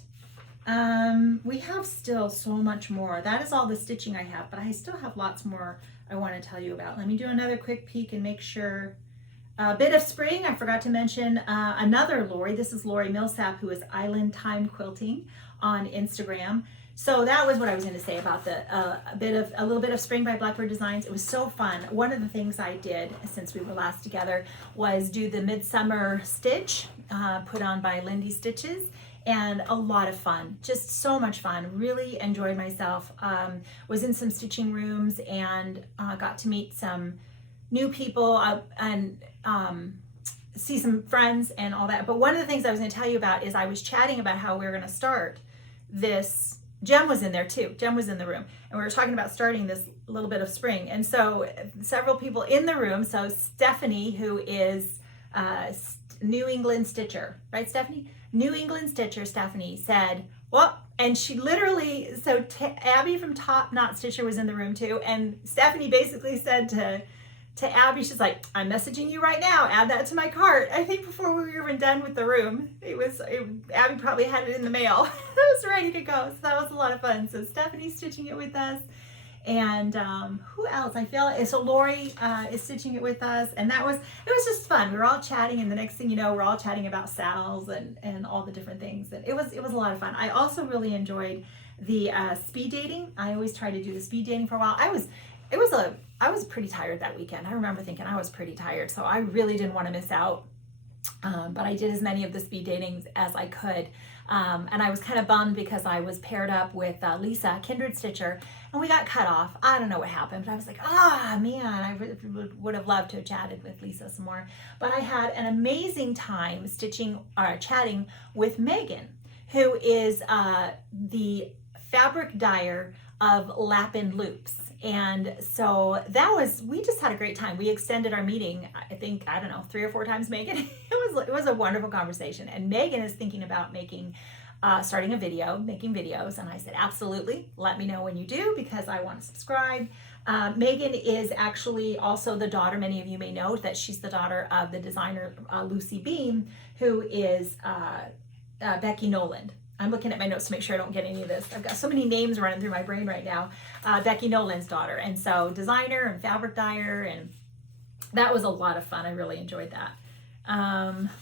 We have still so much more. That is all the stitching I have, but I still have lots more I want to tell you about. Let me do another quick peek and make sure. A bit of spring, I forgot to mention another Lori. This is Lori Millsap, who is Island Time Quilting on Instagram. So that was what I was going to say about the a little bit of spring by Blackbird Designs. It was so fun. One of the things I did since we were last together was do the Midsummer Stitch put on by Lindy Stitches, and a lot of fun, just so much fun. Really enjoyed myself. Was in some stitching rooms and got to meet some new people and see some friends and all that. But one of the things I was going to tell you about is I was chatting about how we were going to start this. Jem was in there too. Jem was in the room, and we were talking about starting this little bit of spring. And so several people in the room. So Stephanie, who is New England Stitcher, right, Stephanie? New England Stitcher, Stephanie said, well, and she literally, so Abby from Top Knot Stitcher was in the room too. And Stephanie basically said to Abby, she's like, I'm messaging you right now, add that to my cart. I think before we were even done with the room, Abby probably had it in the mail. It was ready to go. So that was a lot of fun. So Stephanie's stitching it with us. And who else? I feel so Lori is stitching it with us. And it was just fun. We were all chatting, and the next thing you know, we're all chatting about sals and all the different things. And it was a lot of fun. I also really enjoyed the speed dating. I always try to do the speed dating for a while. I was pretty tired that weekend. I remember thinking I was pretty tired, so I really didn't want to miss out. But I did as many of the speed datings as I could. And I was kind of bummed because I was paired up with Lisa, Kindred Stitcher, and we got cut off. I don't know what happened, but I was like, man, I would have loved to have chatted with Lisa some more. But I had an amazing time chatting with Megan, who is the fabric dyer of Lapin Loops. And so we just had a great time. We extended our meeting, I think, 3 or 4 times, Megan. It was a wonderful conversation. And Megan is thinking about starting making videos. And I said, absolutely, let me know when you do, because I want to subscribe. Megan is actually also the daughter, many of you may know that she's the daughter of the designer Lucy Beam, who is Becky Noland. I'm looking at my notes to make sure I don't get any of this. I've got so many names running through my brain right now. Becky Nolan's daughter. And so designer and fabric dyer, and that was a lot of fun. I really enjoyed that.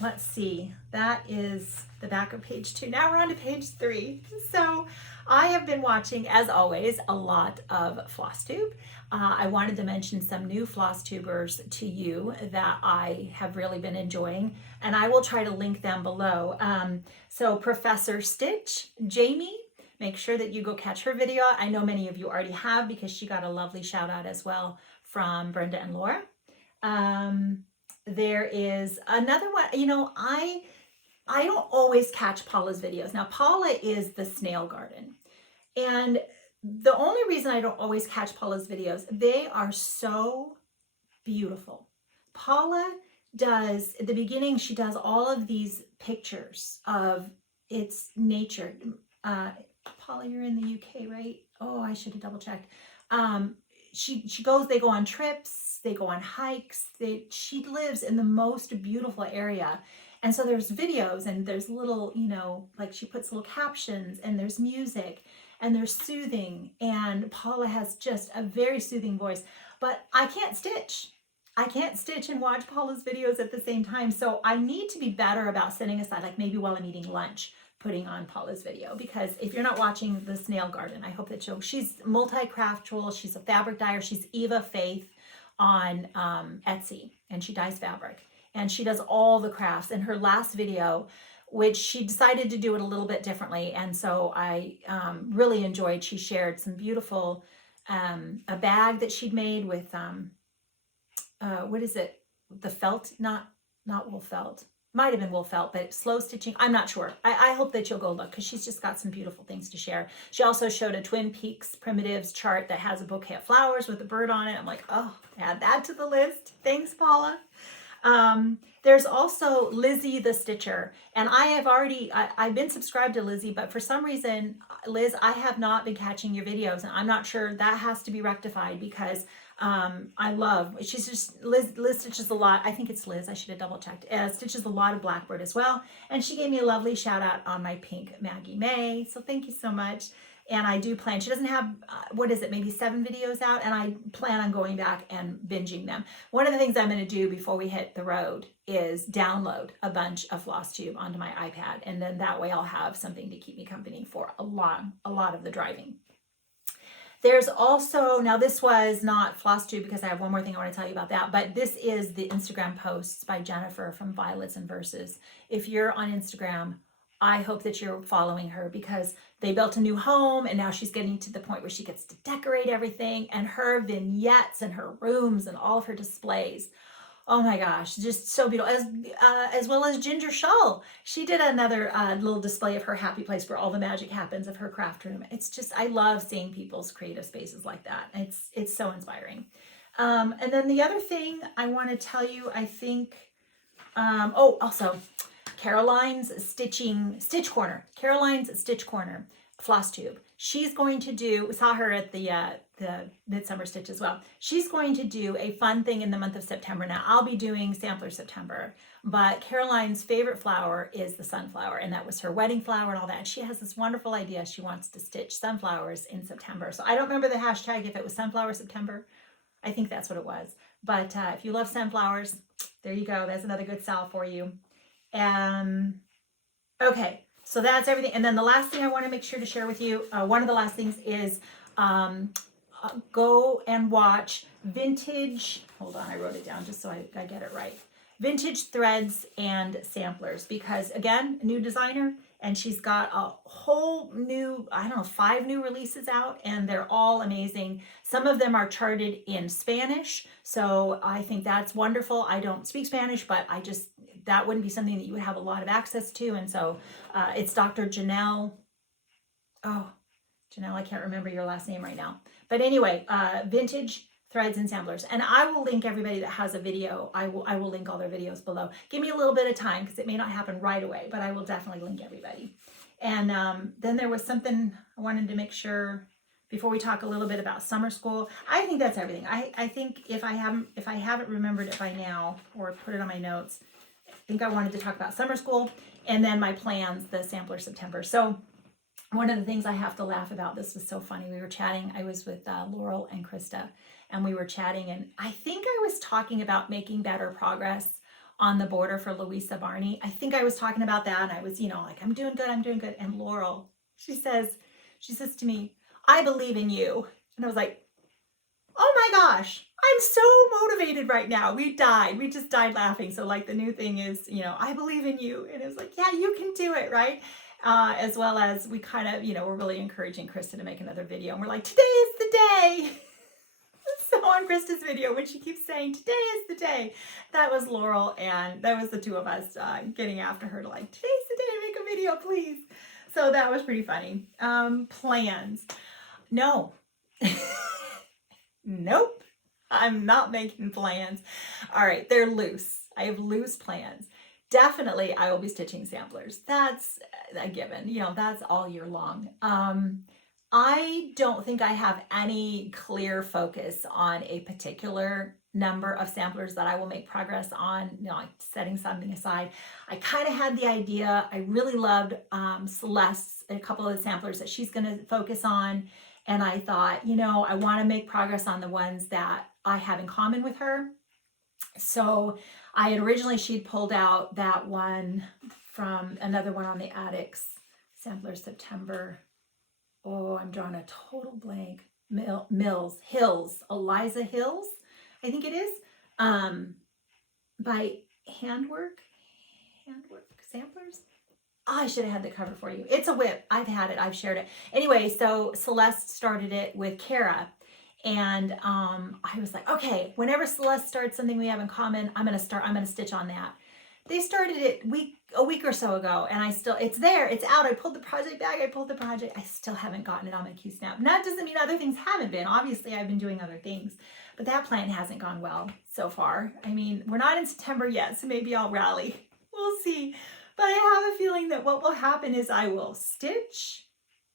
Let's see. That is the back of page 2. Now we're on to page 3. So I have been watching, as always, a lot of Flosstube. I wanted to mention some new Flosstubers to you that I have really been enjoying, and I will try to link them below. So Professor Stitch, Jamie, make sure that you go catch her video. I know many of you already have, because she got a lovely shout out as well from Brenda and Laura. There is another one, I don't always catch Paula's videos. Now, Paula is the Snail Garden. And the only reason I don't always catch Paula's videos, they are so beautiful. Paula does, at the beginning, she does all of these pictures of its nature. Paula, you're in the UK, right? Oh, I should have double checked. They go on trips, they go on hikes. She lives in the most beautiful area. And so there's videos, and there's little, like she puts little captions, and there's music, and there's soothing. And Paula has just a very soothing voice, but I can't stitch. I can't stitch and watch Paula's videos at the same time. So I need to be better about setting aside, like maybe while I'm eating lunch, putting on Paula's video. Because if you're not watching the snail garden, I hope that she's multi-craftual. She's a fabric dyer. She's Eva Faith on Etsy, and she dyes fabric. And she does all the crafts. In her last video, which she decided to do it a little bit differently, and so I really enjoyed, she shared some beautiful, a bag that she'd made with, what is it? The felt, not wool felt. Might have been wool felt, but slow stitching. I'm not sure. I hope that you'll go look because she's just got some beautiful things to share. She also showed a Twin Peaks primitives chart that has a bouquet of flowers with a bird on it. I'm like, oh, add that to the list. Thanks, Paula. There's also Lizzie the Stitcher, and I've been subscribed to Lizzie, but for some reason, Liz, I have not been catching your videos, and I'm not sure. That has to be rectified because she's just, Liz stitches a lot. I think it's Liz, I should have double checked. Stitches a lot of Blackbird as well, and she gave me a lovely shout out on my pink Maggie May, so thank you so much. And I do plan, she doesn't have, maybe 7 videos out, and I plan on going back and binging them. One of the things I'm going to do before we hit the road is download a bunch of Flosstube onto my iPad, and then that way I'll have something to keep me company for a lot of the driving. There's also, now this was not Flosstube because I have one more thing I want to tell you about that, but this is the Instagram posts by Jennifer from Violets and Verses. If you're on Instagram, I hope that you're following her because they built a new home and now she's getting to the point where she gets to decorate everything, and her vignettes and her rooms and all of her displays. Oh my gosh, just so beautiful. As well as Ginger Shull. She did another little display of her happy place where all the magic happens of her craft room. It's just, I love seeing people's creative spaces like that. It's so inspiring. And then the other thing I want to tell you, I think, also, Caroline's Stitch Corner, Flosstube. She's going to do, we saw her at the Midsummer Stitch as well. She's going to do a fun thing in the month of September. Now, I'll be doing Sampler September, but Caroline's favorite flower is the sunflower, and that was her wedding flower and all that. And she has this wonderful idea. She wants to stitch sunflowers in September. So I don't remember the hashtag, if it was Sunflower September. I think that's what it was. But if you love sunflowers, there you go. That's another good sal for you. Okay, so that's everything. And then the last thing I want to make sure to share with you, one of the last things is go and watch vintage, hold on, I wrote it down just so I get it right. Vintage Threads and Samplers, because again, a new designer, and she's got a whole new, 5 new releases out, and they're all amazing. Some of them are charted in Spanish, so I think that's wonderful. I don't speak Spanish, but that wouldn't be something that you would have a lot of access to. And so it's Dr. Janelle. Oh, Janelle, I can't remember your last name right now. But anyway, Vintage Threads and Samplers. And I will link everybody that has a video. I will link all their videos below. Give me a little bit of time because it may not happen right away, but I will definitely link everybody. And then there was something I wanted to make sure before we talk a little bit about summer school. I think that's everything. I think if I haven't remembered it by now or put it on my notes, I think I wanted to talk about summer school and then my plans, the Sampler September. So one of the things I have to laugh about, this was so funny. We were chatting, I was with Laurel and Krista, and we were chatting, and I think I was talking about making better progress on the border for Louisa Barney. I think I was talking about that, and I was, like, I'm doing good. And Laurel, she says to me, I believe in you. And I was like, oh my gosh, I'm so motivated right now. We just died laughing. So like the new thing is, I believe in you. And it was like, yeah, you can do it, right? As well as we kind of, we're really encouraging Krista to make another video. And we're like, today is the day. So on Krista's video, when she keeps saying, today is the day, that was Laurel, and that was the two of us getting after her to like, today's the day to make a video, please. So that was pretty funny. Plans. No. Nope. I'm not making plans. All right, they're loose. I have loose plans. Definitely, I will be stitching samplers. That's a given. That's all year long. I don't think I have any clear focus on a particular number of samplers that I will make progress on, like setting something aside. I kind of had the idea. I really loved Celeste, a couple of the samplers that she's going to focus on. And I thought, I want to make progress on the ones that I have in common with her. So I had originally, she'd pulled out that one from another one on the Attics, Sampler September. Oh, I'm drawing a total blank. Hills, Eliza Hills, I think it is, by Handwork Samplers. Oh, I should have had the cover for you. It's a whip. I've had it. I've shared it. Anyway, so Celeste started it with Kara. And I was like, okay, whenever Celeste starts something we have in common, I'm going to stitch on that. They started it a week or so ago, and it's there, it's out. I pulled the project back, I still haven't gotten it on my Q-Snap. And that doesn't mean other things haven't been. Obviously, I've been doing other things, but that plan hasn't gone well so far. I mean, we're not in September yet, so maybe I'll rally. We'll see. But I have a feeling that what will happen is I will stitch,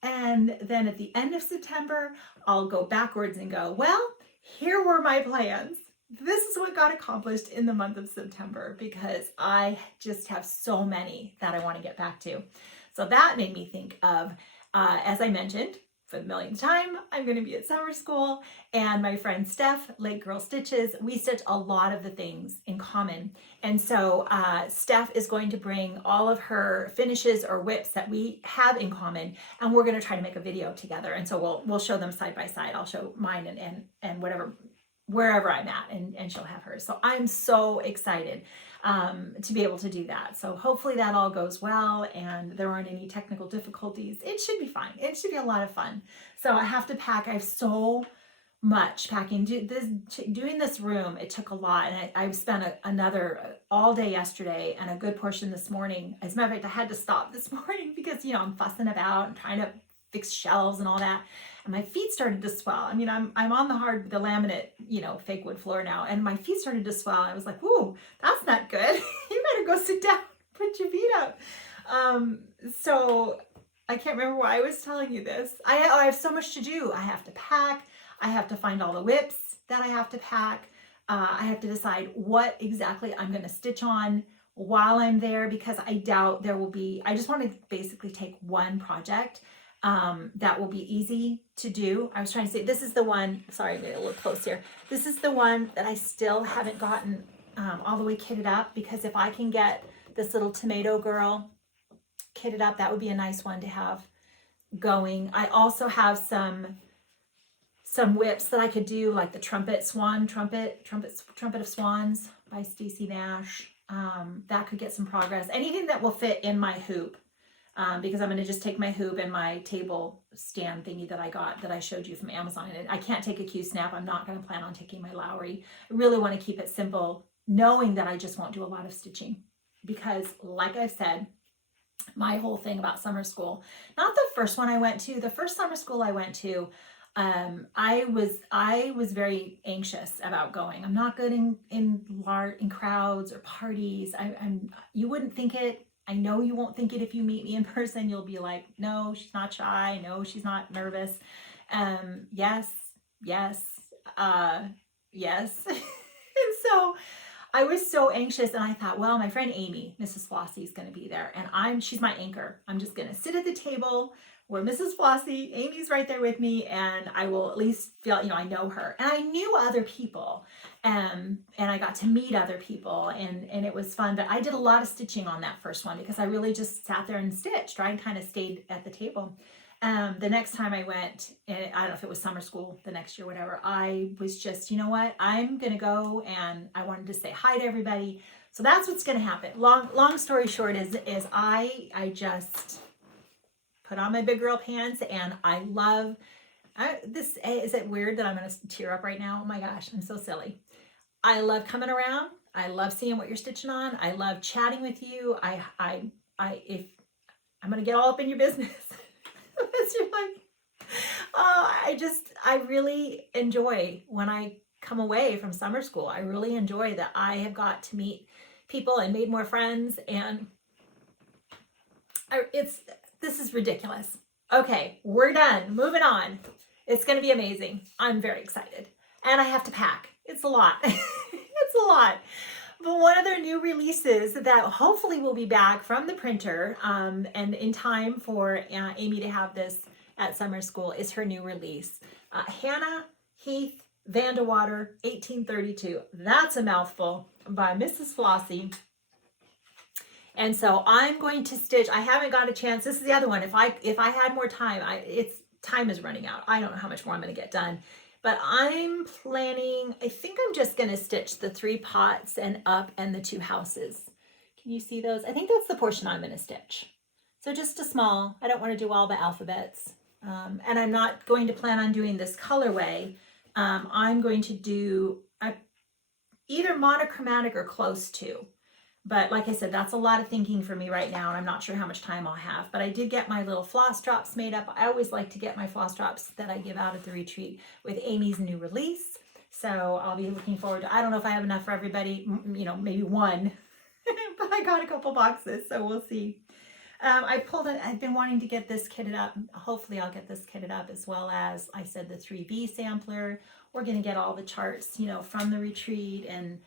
and then at the end of September, I'll go backwards and go, well, here were my plans. This is what got accomplished in the month of September, because I just have so many that I want to get back to. So that made me think of, as I mentioned, for the millionth time, I'm going to be at summer school, and my friend Steph, Lake Girl Stitches, we stitch a lot of the things in common. And so Steph is going to bring all of her finishes or whips that we have in common, and we're going to try to make a video together. And so we'll show them side by side. I'll show mine and whatever, wherever I'm at, and she'll have hers. So I'm so excited to be able to do that. So hopefully that all goes well and there aren't any technical difficulties. It should be fine. It should be a lot of fun. So I have to pack. I have so much packing. Doing this room, it took a lot, and I've spent another all day yesterday and a good portion this morning. As a matter of fact, I had to stop this morning because, I'm fussing about and trying to fix shelves and all that. And my feet started to swell. I mean, I'm on the laminate, fake wood floor now, and my feet started to swell. I was like, "Ooh, that's not good. You better go sit down, put your feet up." So I can't remember why I was telling you this. I have so much to do. I have to pack. I have to find all the whips that I have to pack. I have to decide what exactly I'm going to stitch on while I'm there, because I doubt there will be. I just want to basically take one project that will be easy to do. I was trying to say, this is the one, sorry, I'm getting a little close here. This is the one that I still haven't gotten all the way kitted up, because if I can get this little tomato girl kitted up, that would be a nice one to have going. I also have some whips that I could do, like the trumpet of swans by Stacey Nash. That could get some progress. Anything that will fit in my hoop. Because I'm going to just take my hoop and my table stand thingy that I showed you from Amazon. And I can't take a Q-Snap. I'm not going to plan on taking my Lowry. I really want to keep it simple, knowing that I just won't do a lot of stitching. Because like I've said, my whole thing about summer school, not the first one I went to, the first summer school I went to, I was very anxious about going. I'm not good in crowds or parties. You wouldn't think it. I know you won't think it if you meet me in person. You'll be like, no, she's not shy. No, she's not nervous. Yes. And so I was so anxious, and I thought, well, my friend Amy, Mrs. Flossie, is going to be there, and she's my anchor. I'm just going to sit at the table where Mrs. Flossie, Amy's right there with me, and I will at least feel, I know her. And I knew other people, and I got to meet other people, and it was fun. But I did a lot of stitching on that first one, because I really just sat there and stitched, right? And kind of stayed at the table. The next time I went, and I don't know if it was summer school the next year, whatever, I was just, you know what, I'm going to go, and I wanted to say hi to everybody. So that's what's going to happen. Long story short is I just put on my big girl pants, and I love this. Is it weird that I'm going to tear up right now? Oh my gosh, I'm so silly. I love coming around. I love seeing what you're stitching on. I love chatting with you. If I'm going to get all up in your business. You're like, I really enjoy when I come away from summer school. I really enjoy that I have got to meet people and made more friends, and this is ridiculous. Okay, we're done. Moving on. It's going to be amazing. I'm very excited. And I have to pack. It's a lot. It's a lot. But one of their new releases that hopefully will be back from the printer and in time for Amy to have this at summer school is her new release. Hannah Heath Van de Water, 1832. That's a mouthful, by Mrs. Flossie. And so I'm going to stitch. I haven't got a chance. This is the other one. If I had more time, time is running out. I don't know how much more I'm going to get done. But I'm planning, I think I'm just going to stitch the 3 pots and up and the 2 houses. Can you see those? I think that's the portion I'm going to stitch. So just a small, I don't want to do all the alphabets. And I'm not going to plan on doing this colorway. I'm going to do either monochromatic or close to. But like I said, that's a lot of thinking for me right now, and I'm not sure how much time I'll have. But I did get my little floss drops made up. I always like to get my floss drops that I give out at the retreat with Amy's new release. So I'll be looking forward to, I don't know if I have enough for everybody, you know, maybe one. But I got a couple boxes, so we'll see. I've been wanting to get this kitted up. Hopefully I'll get this kitted up, as well as I said, the 3B sampler. We're going to get all the charts, you know, from the retreat, and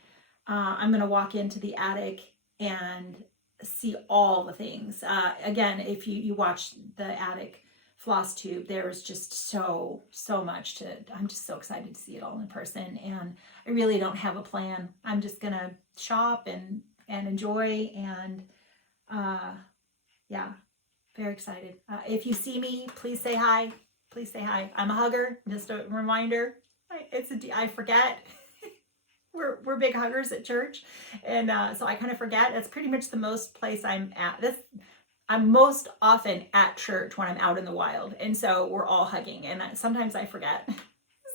I'm going to walk into the attic and see all the things. Again, if you watch the attic floss tube, there's just so much to, I'm just so excited to see it all in person, and I really don't have a plan. I'm just going to shop and enjoy, and yeah, very excited. If you see me, please say hi. Please say hi. I'm a hugger. Just a reminder. I forget. We're big huggers at church, and so I kind of forget. That's pretty much the most place I'm at. I'm most often at church when I'm out in the wild, and so we're all hugging, and sometimes I forget.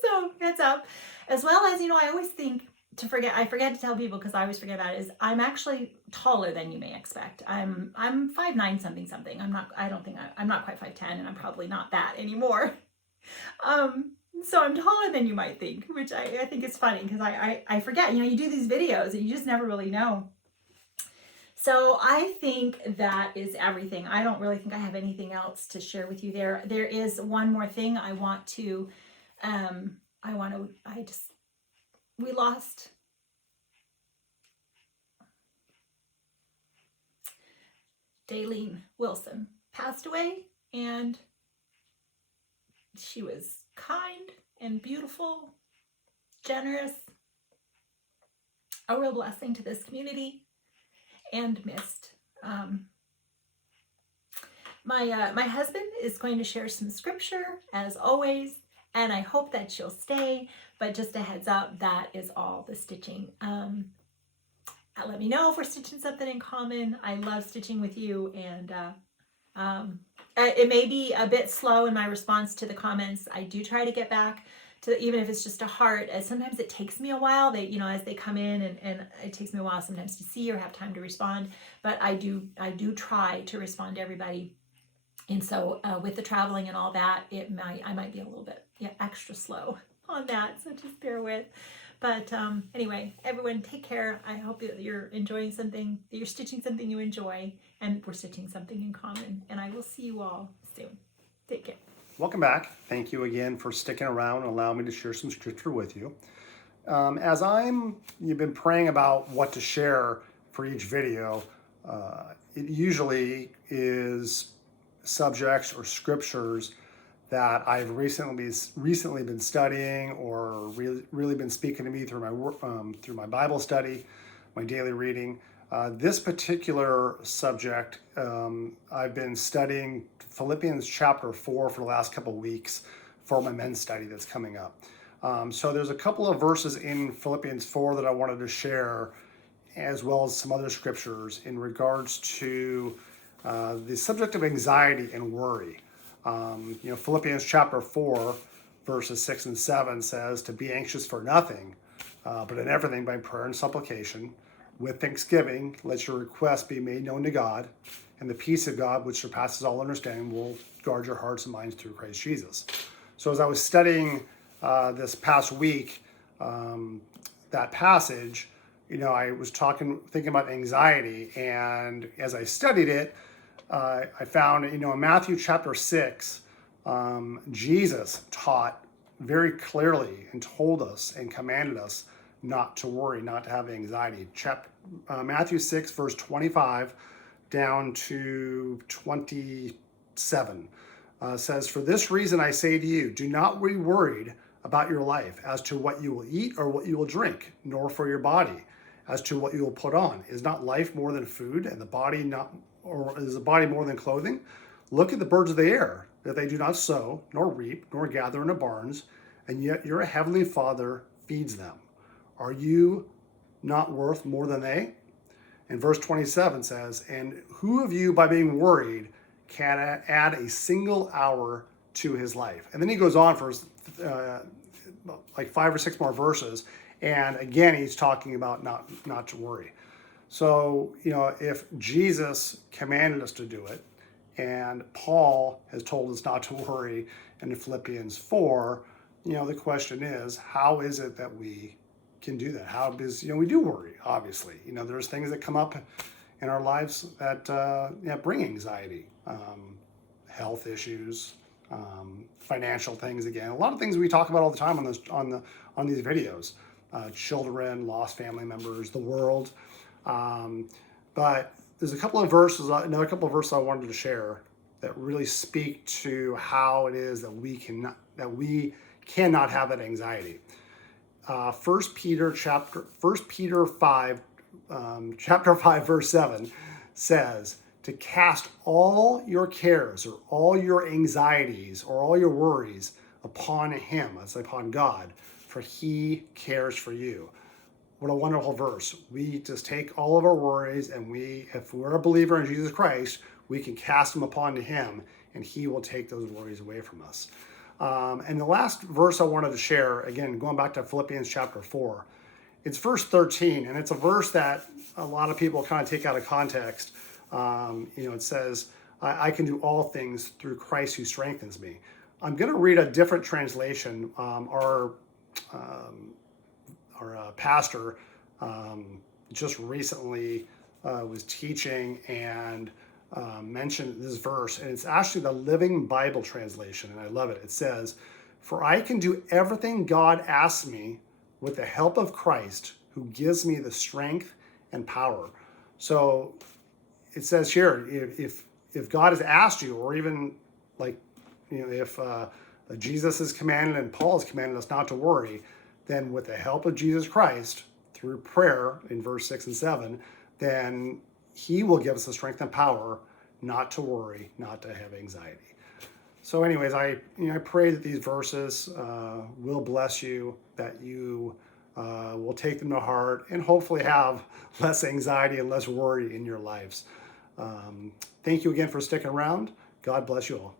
So heads up. As well as, you know, I always think I forget to tell people, because I always forget about it, is I'm actually taller than you may expect. I'm 5'9" something. I'm not quite 5'10", and I'm probably not that anymore. So I'm taller than you might think, which I think is funny, because I forget, you know, you do these videos and you just never really know. So I think that is everything. I don't really think I have anything else to share with you there. There is one more thing I want to, we lost Daylene Wilson, passed away, and she was kind and beautiful, generous, a real blessing to this community, and missed. My husband is going to share some scripture, as always, and I hope that you'll stay. But just a heads up, that is all the stitching. Let me know if we're stitching something in common. I love stitching with you, and it may be a bit slow in my response to the comments. I do try to get back to, even if it's just a heart. Sometimes it takes me a while. They, you know, as they come in, and it takes me a while sometimes to see or have time to respond. But I do try to respond to everybody. And so with the traveling and all that, I might be a little bit extra slow on that. So just bear with. But anyway, everyone, take care. I hope that you're enjoying something, that you're stitching something you enjoy, and we're stitching something in common. And I will see you all soon. Take care. Welcome back. Thank you again for sticking around and allowing me to share some scripture with you. As you've been praying about what to share for each video, it usually is subjects or scriptures that I've recently been studying, or really been speaking to me through my work, through my Bible study, my daily reading. This particular subject, I've been studying Philippians chapter 4 for the last couple of weeks for my men's study that's coming up. So there's a couple of verses in Philippians 4 that I wanted to share, as well as some other scriptures in regards to the subject of anxiety and worry. Philippians chapter 4, verses 6 and 7 says to be anxious for nothing, but in everything by prayer and supplication, with thanksgiving, let your requests be made known to God, and the peace of God, which surpasses all understanding, will guard your hearts and minds through Christ Jesus. So as I was studying this past week, that passage, I was thinking about anxiety, and as I studied it, I found, in Matthew chapter 6, Jesus taught very clearly and told us and commanded us not to worry, not to have anxiety. Matthew 6, verse 25 down to 27 says, "For this reason I say to you, do not be worried about your life as to what you will eat or what you will drink, nor for your body as to what you will put on. Is not life more than food, and the body not, or is the body more than clothing? Look at the birds of the air, that they do not sow, nor reap, nor gather into barns, and yet your heavenly Father feeds them. Are you not worth more than they? And verse 27 says, and who of you by being worried can add a single hour to his life? And then he goes on for like 5 or 6 more verses. And again, he's talking about not to worry. So, if Jesus commanded us to do it, and Paul has told us not to worry in Philippians 4, the question is, how is it that we can do that? How is, we do worry, obviously. There's things that come up in our lives that bring anxiety, health issues, financial things. Again, a lot of things we talk about all the time on these videos. Children, lost family members, the world. But there's another couple of verses I wanted to share that really speak to how it is that we cannot have that anxiety. 1 Peter 5, chapter 5, verse 7 says to cast all your cares or all your anxieties or all your worries upon him, that's upon God, for he cares for you. What a wonderful verse. We just take all of our worries, and if we're a believer in Jesus Christ, we can cast them upon him, and he will take those worries away from us. And the last verse I wanted to share, again, going back to Philippians chapter 4, it's verse 13, and it's a verse that a lot of people kind of take out of context. It says, I can do all things through Christ who strengthens me. I'm going to read a different translation. Our pastor just recently was teaching and mentioned this verse, and it's actually the Living Bible translation, and I love it. It says, for I can do everything God asks me with the help of Christ who gives me the strength and power. So it says here, if God has asked you, or even if Jesus has commanded and Paul has commanded us not to worry, then with the help of Jesus Christ, through prayer in verse 6 and 7, then he will give us the strength and power not to worry, not to have anxiety. So anyways, I pray that these verses will bless you, that you will take them to heart, and hopefully have less anxiety and less worry in your lives. Thank you again for sticking around. God bless you all.